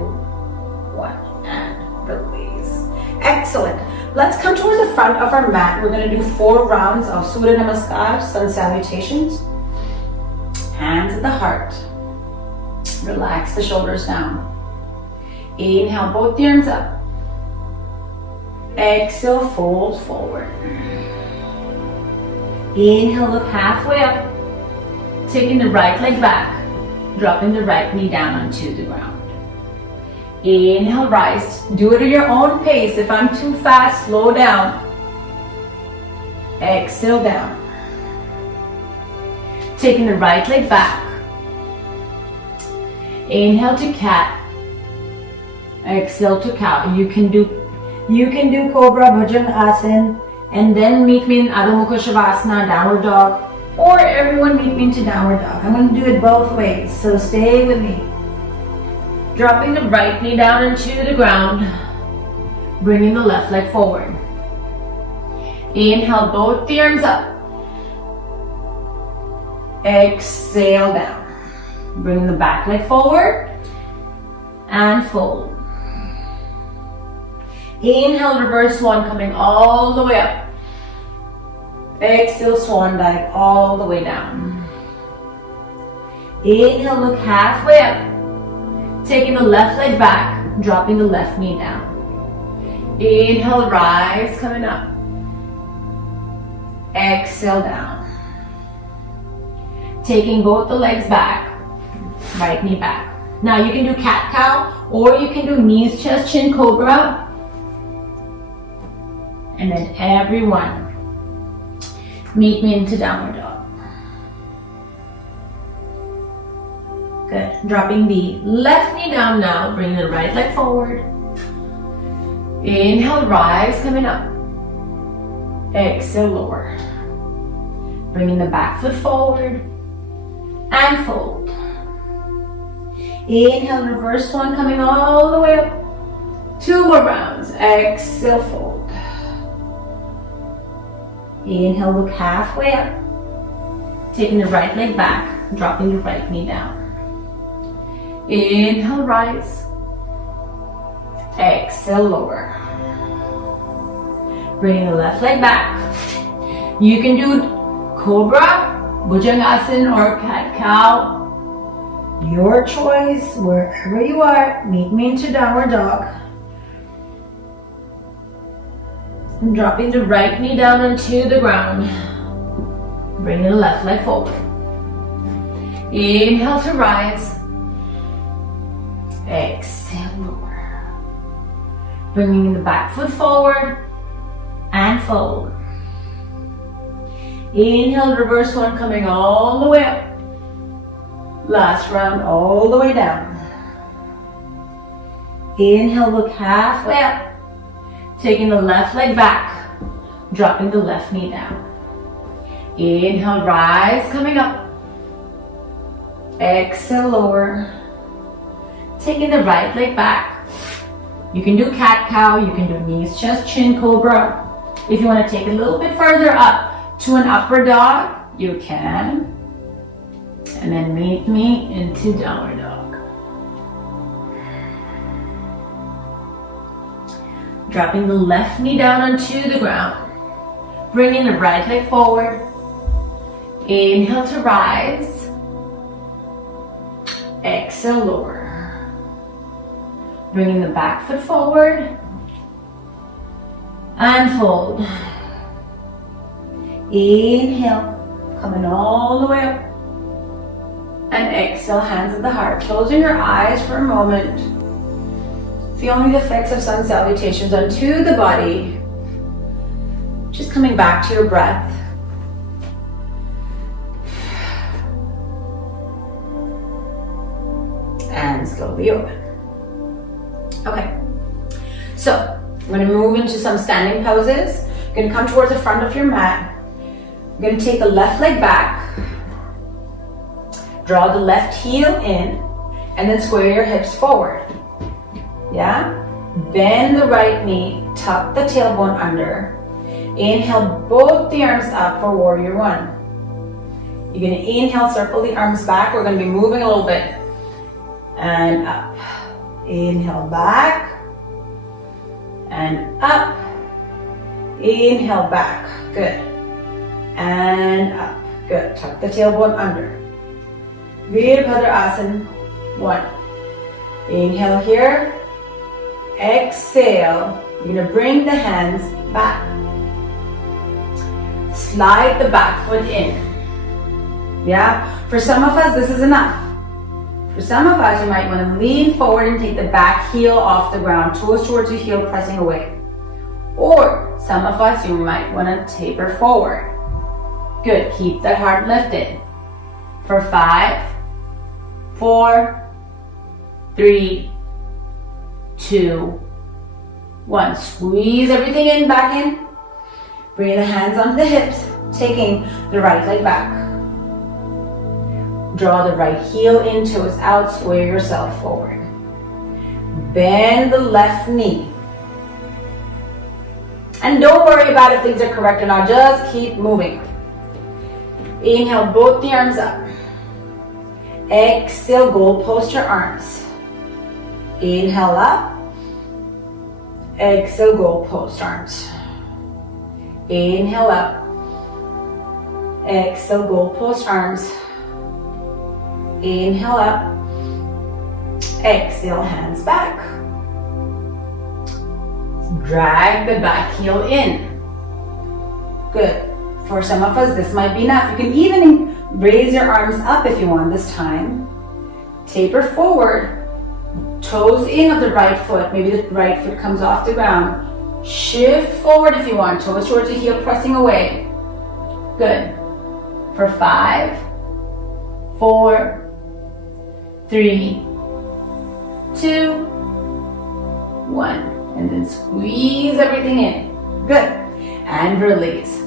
1, and release. Excellent. Let's come towards the front of our mat. We're going to do 4 rounds of Surya Namaskar, sun salutations. Hands at the heart. Relax the shoulders down. Inhale, both the arms up. Exhale, fold forward. Inhale, look halfway up. Taking the right leg back. Dropping the right knee down onto the ground. Inhale, rise. Do it at your own pace. If I'm too fast, slow down. Exhale, down. Taking the right leg back. Inhale to cat. Exhale to cow. You can do Cobra Bhujangasana, and then meet me in Adho Mukha Shavasana, downward dog, or everyone meet me into downward dog. I'm going to do it both ways, so stay with me. Dropping the right knee down into the ground, bringing the left leg forward. Inhale, both the arms up. Exhale, down. Bring the back leg forward and fold. Inhale, reverse swan, coming all the way up. Exhale, swan dive all the way down. Inhale, look halfway up. Taking the left leg back, dropping the left knee down. Inhale, rise, coming up. Exhale, down. Taking both the legs back, right knee back. Now you can do cat-cow, or you can do knees, chest, chin, cobra. And then everyone, meet me into downward dog. Good. Dropping the left knee down now, bringing the right leg forward. Inhale, rise, coming up. Exhale, lower. Bringing the back foot forward and fold. Inhale, reverse one, coming all the way up. 2 more rounds. Exhale, fold. Inhale, look halfway up. Taking the right leg back, dropping the right knee down. Inhale, rise. Exhale, lower. Bringing the left leg back. You can do Cobra, Bhujangasana, or cat-cow. Your choice, wherever you are. Meet me into downward dog. And dropping the right knee down onto the ground. Bringing the left leg forward. Inhale to rise. Exhale, lower. Bringing the back foot forward and fold. Inhale, reverse one, coming all the way up. Last round, all the way down. Inhale, look halfway up. Taking the left leg back, dropping the left knee down. Inhale, rise, coming up. Exhale, lower. Taking the right leg back. You can do cat-cow, you can do knees, chest, chin, cobra. If you want to take it a little bit further up to an upward dog, you can. And then meet me into downward dog. Dropping the left knee down onto the ground. Bringing the right leg forward. Inhale to rise. Exhale, lower. Bringing the back foot forward. And fold. Inhale. Coming all the way up. And exhale, hands at the heart. Closing your eyes for a moment. Feeling the effects of sun salutations onto the body. Just coming back to your breath. And slowly open. Okay. So, I'm going to move into some standing poses. You're going to come towards the front of your mat. You're going to take the left leg back. Draw the left heel in. And then square your hips forward. Yeah? Bend the right knee. Tuck the tailbone under. Inhale both the arms up for warrior one. You're going to inhale, circle the arms back. We're going to be moving a little bit. And up. Inhale back. And up. Inhale back. Good. And up. Good. Tuck the tailbone under. Virabhadrasana. 1. Inhale here. Exhale. You're going to bring the hands back. Slide the back foot in. Yeah? For some of us, this is enough. For some of us, you might want to lean forward and take the back heel off the ground, toes towards your heel, pressing away. Or some of us, you might want to taper forward. Good. Keep the heart lifted. For 5, 4, 3, 2, 1. Squeeze everything in, back in. Bring the hands onto the hips, taking the right leg back. Draw the right heel in, toes out, square yourself forward. Bend the left knee. And don't worry about if things are correct or not, just keep moving. Inhale, both the arms up. Exhale, goal post your arms. Inhale up. Exhale, goal post arms. Inhale up. Exhale, goal post arms. Inhale up. Exhale, hands back. Drag the back heel in. Good. For some of us, this might be enough. You can even raise your arms up if you want this time. Taper forward. Toes in of the right foot. Maybe the right foot comes off the ground. Shift forward if you want. Toes towards the heel, pressing away. Good. For 5, 4, 3, 2, 1. And then squeeze everything in. Good. And release.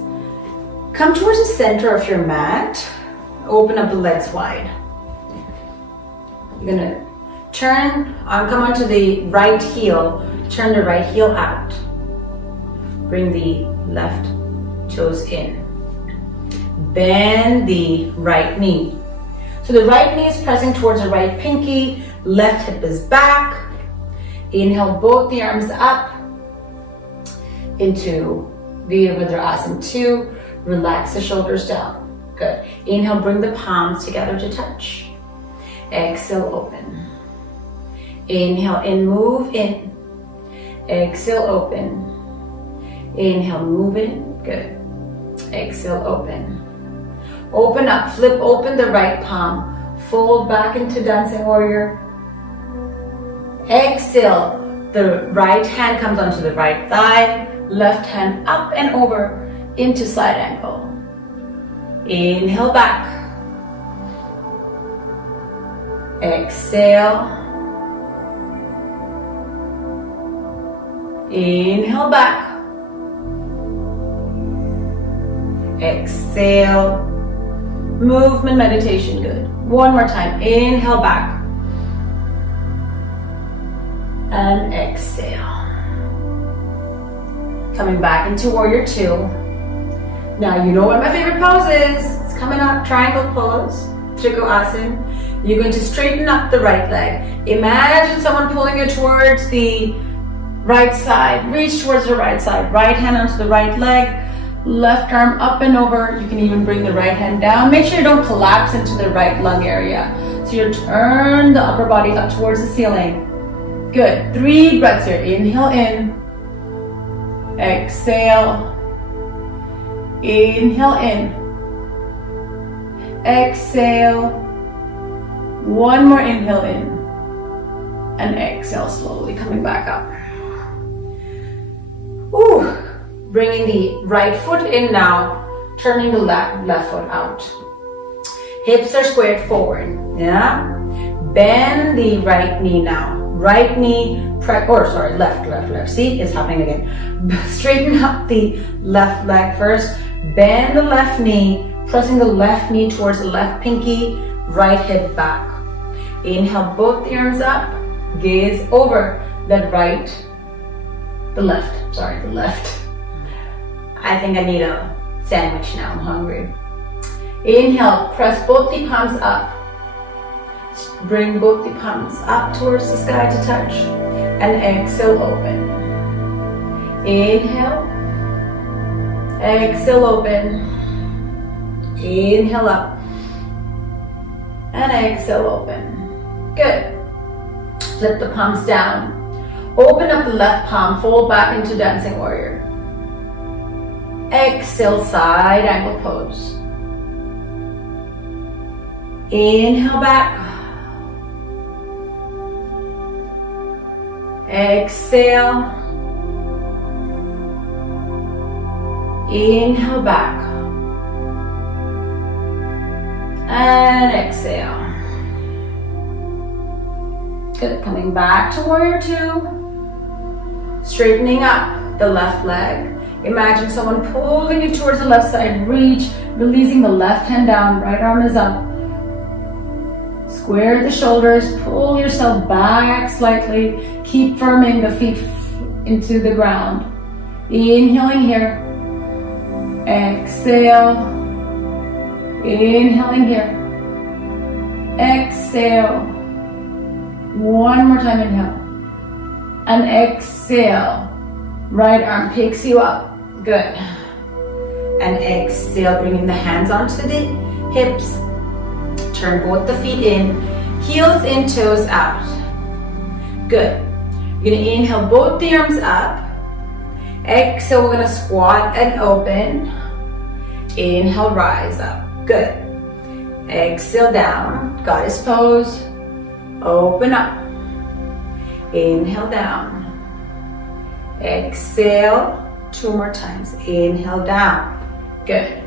Come towards the center of your mat. Open up the legs wide. You're gonna come onto the right heel. Turn the right heel out. Bring the left toes in. Bend the right knee. So the right knee is pressing towards the right pinky. Left hip is back. Inhale both the arms up into Virabhadrasana 2. Relax the shoulders down. Good. Inhale, bring the palms together to touch. Exhale, open. Inhale in, move in. Exhale, open. Inhale, move in. Good. Exhale, open. Open up, flip open the right palm. Fold back into dancing warrior. Exhale, the right hand comes onto the right thigh. Left hand up and over into side angle. Inhale back. Exhale. Inhale back. Exhale. Movement meditation, good. One more time. Inhale back. And exhale. Coming back into warrior 2. Now you know what my favorite pose is. It's coming up, triangle pose, Trikonasana. You're going to straighten up the right leg. Imagine someone pulling you towards the right side. Reach towards the right side. Right hand onto the right leg. Left arm up and over. You can even bring the right hand down. Make sure you don't collapse into the right lung area. So you turn the upper body up towards the ceiling. Good. 3 breaths here. Inhale in. Exhale. Inhale in. exhale. One more inhale in. And exhale slowly, coming back up. Ooh. Bringing the right foot in now, turning the left foot out. Hips are squared forward, yeah? Bend the right knee now. Right knee, left. See, it's happening again. Straighten up the left leg first. Bend the left knee, pressing the left knee towards the left pinky, right hip back. Inhale, both the arms up, gaze over the left. I think I need a sandwich now, I'm hungry. Inhale, press both the palms up. Bring both the palms up towards the sky to touch. And exhale, open. Inhale. Exhale, open. Inhale up. And exhale, open. Good. Flip the palms down. Open up the left palm, fold back into dancing warrior. Exhale, side angle pose. Inhale back. Exhale. Inhale back. And exhale. Good. Coming back to warrior two. Straightening up the left leg. Imagine someone pulling you towards the left side. Reach, releasing the left hand down. Right arm is up. Square the shoulders. Pull yourself back slightly. Keep firming the feet into the ground. Inhaling here. Exhale. Inhaling here. Exhale. One more time, inhale. And exhale. Right arm picks you up. Good. And exhale, bringing the hands onto the hips. Turn both the feet in. Heels in, toes out. Good. You're gonna inhale both the arms up. Exhale, we're gonna squat and open. Inhale, rise up. Good. Exhale down, goddess pose. Open up. Inhale down. Exhale, two more times. Inhale down. Good.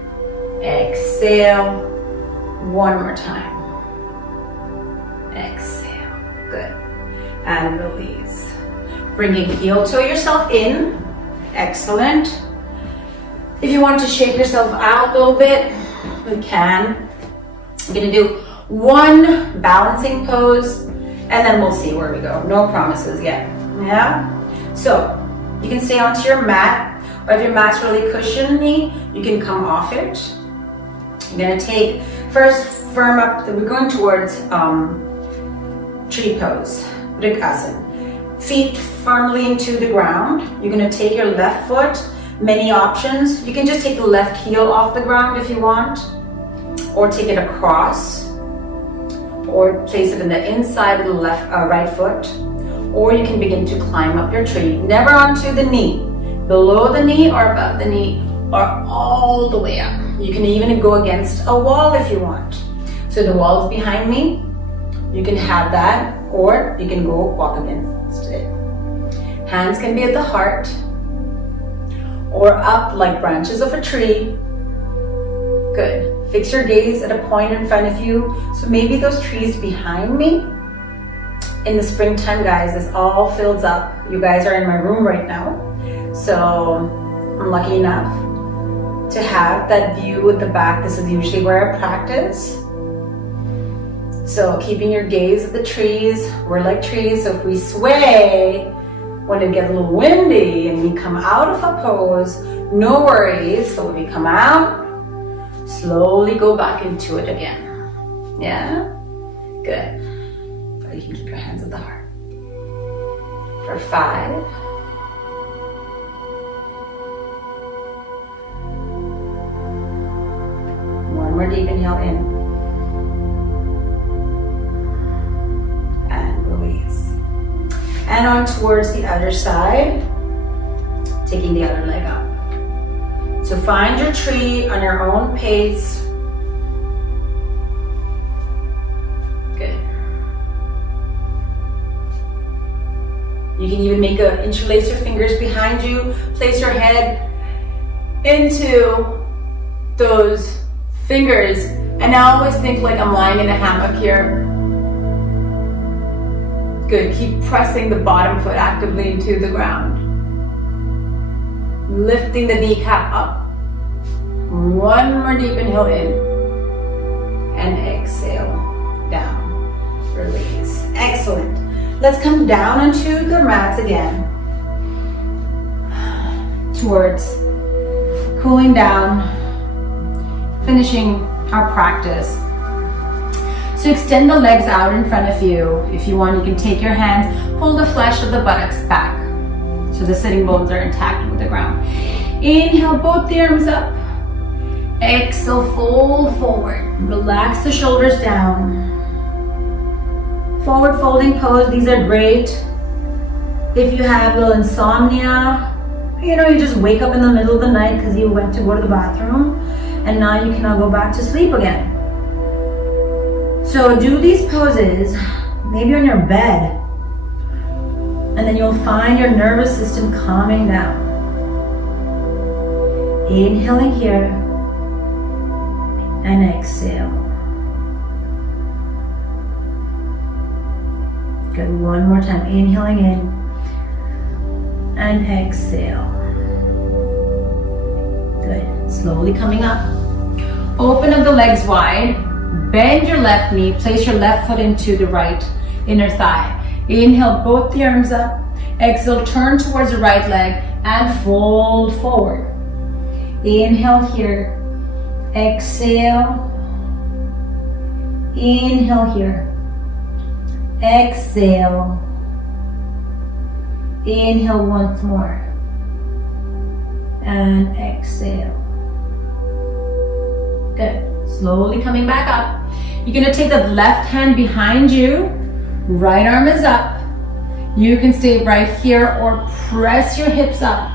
Exhale, one more time. Exhale. Good. And release. Bringing heel toe yourself in. Excellent. If you want to shake yourself out a little bit, we can. I'm gonna do one balancing pose and then we'll see where we go. No promises yet. Yeah? So you can stay onto your mat, or if your mat's really cushiony, you can come off it. You're gonna take, first firm up, we're going towards tree pose, Vrikasana. Feet firmly into the ground. You're gonna take your left foot, many options. You can just take the left heel off the ground if you want, or take it across, or place it in the inside of the right foot, or you can begin to climb up your tree. Never onto the knee, below the knee or above the knee, or all the way up. You can even go against a wall if you want. So the wall is behind me, you can have that, or you can go walk against it. Hands can be at the heart, or up like branches of a tree. Good. Fix your gaze at a point in front of you. So maybe those trees behind me. In the springtime, guys, this all fills up. You guys are in my room right now. So I'm lucky enough to have that view at the back. This is usually where I practice. So keeping your gaze at the trees. We're like trees, so if we sway, when it gets a little windy and we come out of a pose, no worries. So when we come out, slowly go back into it again. Yeah? Good. Or you can keep your hands at the heart. For 5. One more deep inhale in. And release. And on towards the other side, taking the other leg up. So find your tree on your own pace. You can even interlace your fingers behind you. Place your head into those fingers. And I always think like I'm lying in a hammock here. Good. Keep pressing the bottom foot actively into the ground. Lifting the kneecap up. One more deep inhale in. And exhale down. Release. Excellent. Let's come down onto the mats again. Towards cooling down. Finishing our practice. So extend the legs out in front of you. If you want, you can take your hands, pull the flesh of the buttocks back so the sitting bones are intact with the ground. Inhale, both the arms up. Exhale, fold forward. Relax the shoulders down. Forward folding pose, these are great. If you have a little insomnia, you just wake up in the middle of the night because you went to go to the bathroom and now you cannot go back to sleep again. So do these poses, maybe on your bed, and then you'll find your nervous system calming down. Inhaling here and exhale. Good, one more time. Inhaling in and exhale. Good. Slowly coming up. Open up the legs wide. Bend your left knee. Place your left foot into the right inner thigh. Inhale, both the arms up. Exhale, turn towards the right leg and fold forward. Inhale here. Exhale. Inhale here. Exhale. Inhale once more. And exhale. Good. Slowly coming back up. You're going to take the left hand behind you. Right arm is up. You can stay right here or press your hips up.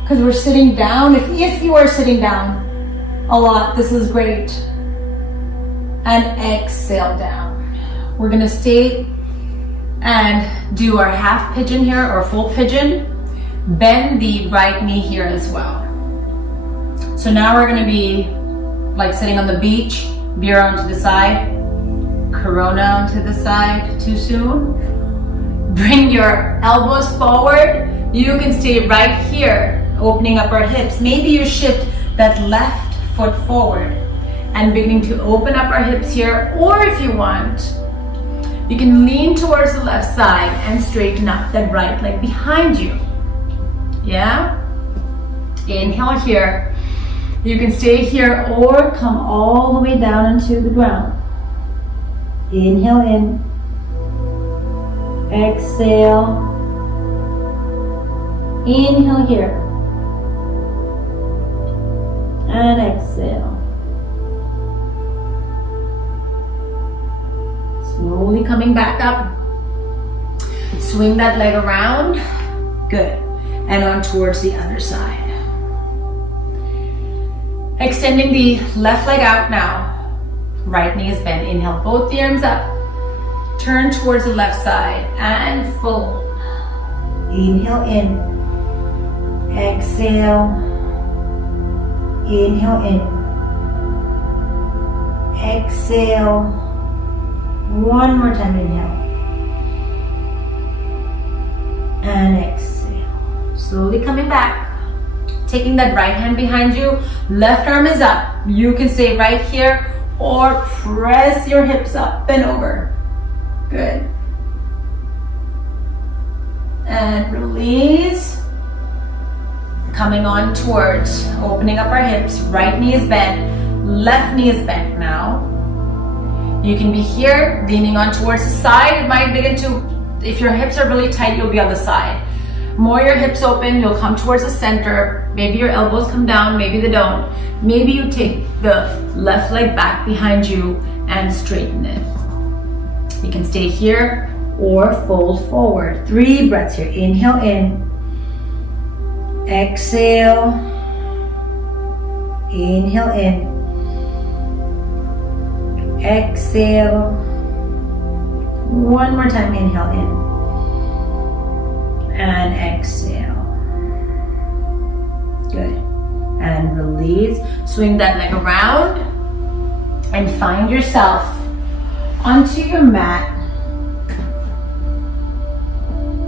Because we're sitting down. If you are sitting down a lot, this is great. And exhale down. We're going to stay and do our half pigeon here or full pigeon. Bend the right knee here as well. So now we're going to be like sitting on the beach, beer onto the side, Corona onto the side, too soon. Bring your elbows forward. You can stay right here, opening up our hips. Maybe you shift that left foot forward and beginning to open up our hips here, or if you want, you can lean towards the left side and straighten up that right leg behind you. Yeah? Inhale here. You can stay here or come all the way down into the ground. Inhale in. Exhale. Inhale here. And exhale. Slowly coming back up. Swing that leg around. Good. And on towards the other side. Extending the left leg out now. Right knee is bent. Inhale, both the arms up. Turn towards the left side and fold. Inhale in. Exhale. Inhale in. Exhale. One more time, inhale. And exhale. Slowly coming back. Taking that right hand behind you. Left arm is up. You can stay right here or press your hips up and over. Good. And release. Coming on towards opening up our hips. Right knee is bent. Left knee is bent now. You can be here, leaning on towards the side. It might begin to, if your hips are really tight, you'll be on the side. More your hips open, you'll come towards the center. Maybe your elbows come down, maybe they don't. Maybe you take the left leg back behind you and straighten it. You can stay here or fold forward. 3 breaths here. Inhale in. Exhale. Inhale in. Exhale. One more time. Inhale in. and exhale. Good. And release. Swing that leg around and find yourself onto your mat.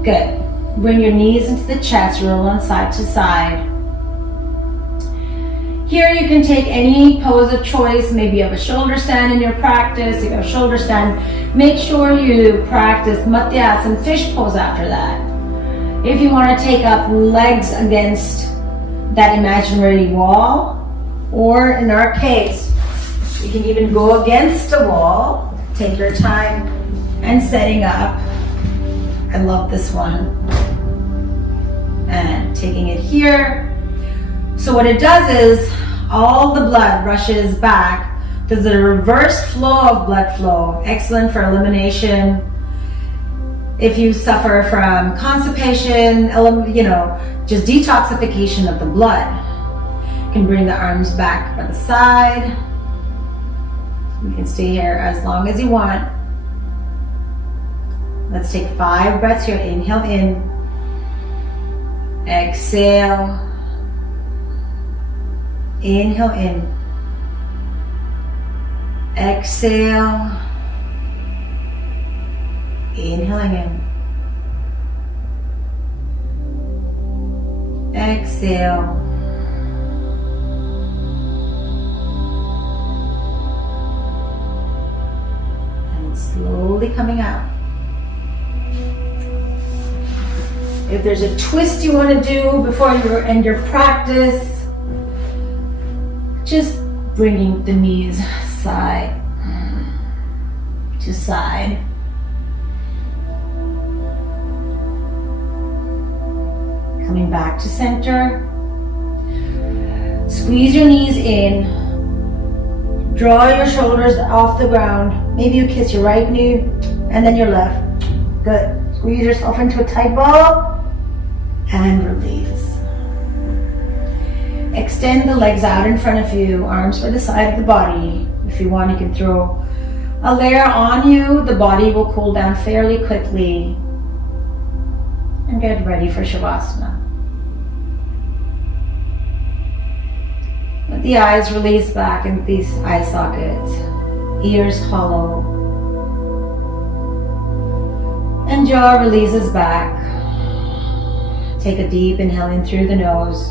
Good. Bring your knees into the chest, roll on side to side. Here you can take any pose of choice. Maybe you have a shoulder stand in your practice. If you have a shoulder stand, make sure you practice Matyasana, fish pose after that. If you want to take up legs against that imaginary wall, or in our case, you can even go against a wall. Take your time and setting up. I love this one. And taking it here. So what it does is all the blood rushes back. There's a reverse flow of blood flow. Excellent for elimination. If you suffer from constipation, just detoxification of the blood. You can bring the arms back by the side. You can stay here as long as you want. Let's take 5 breaths here. Inhale in. Exhale. Inhale in. Exhale. Inhaling in. Exhale. And slowly coming out. If there's a twist you want to do before you end your practice, just bringing the knees side to side. Coming back to center. Squeeze your knees in. Draw your shoulders off the ground. Maybe you kiss your right knee and then your left. Good. Squeeze yourself into a tight ball and release. Extend the legs out in front of you, arms by the side of the body. If you want, you can throw a layer on you. The body will cool down fairly quickly. And get ready for Shavasana. Let the eyes release back into these eye sockets. Ears hollow. And jaw releases back. Take a deep inhale in through the nose.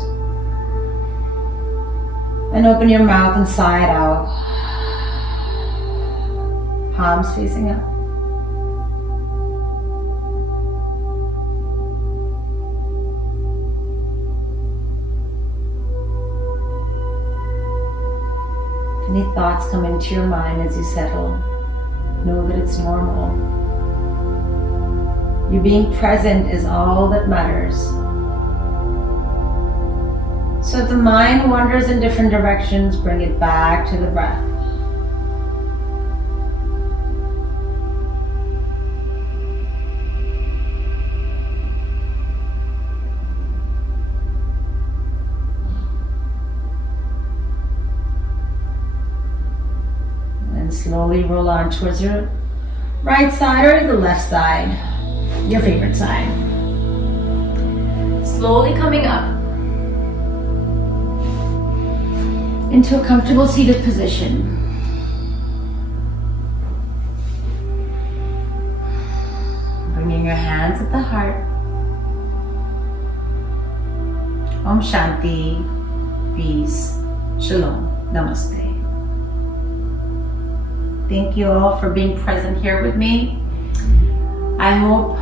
And open your mouth and sigh it out. Palms facing up. If any thoughts come into your mind as you settle, know that it's normal. You being present is all that matters. So if the mind wanders in different directions, bring it back to the breath. And slowly roll on towards your right side or the left side, your favorite side. Slowly coming up into a comfortable seated position. Bringing your hands at the heart. Om Shanti, peace, Shalom, Namaste. Thank you all for being present here with me. I hope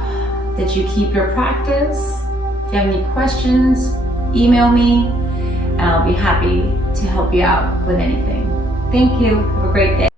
that you keep your practice. If you have any questions, email me and I'll be happy to help you out with anything. Thank you. Have a great day.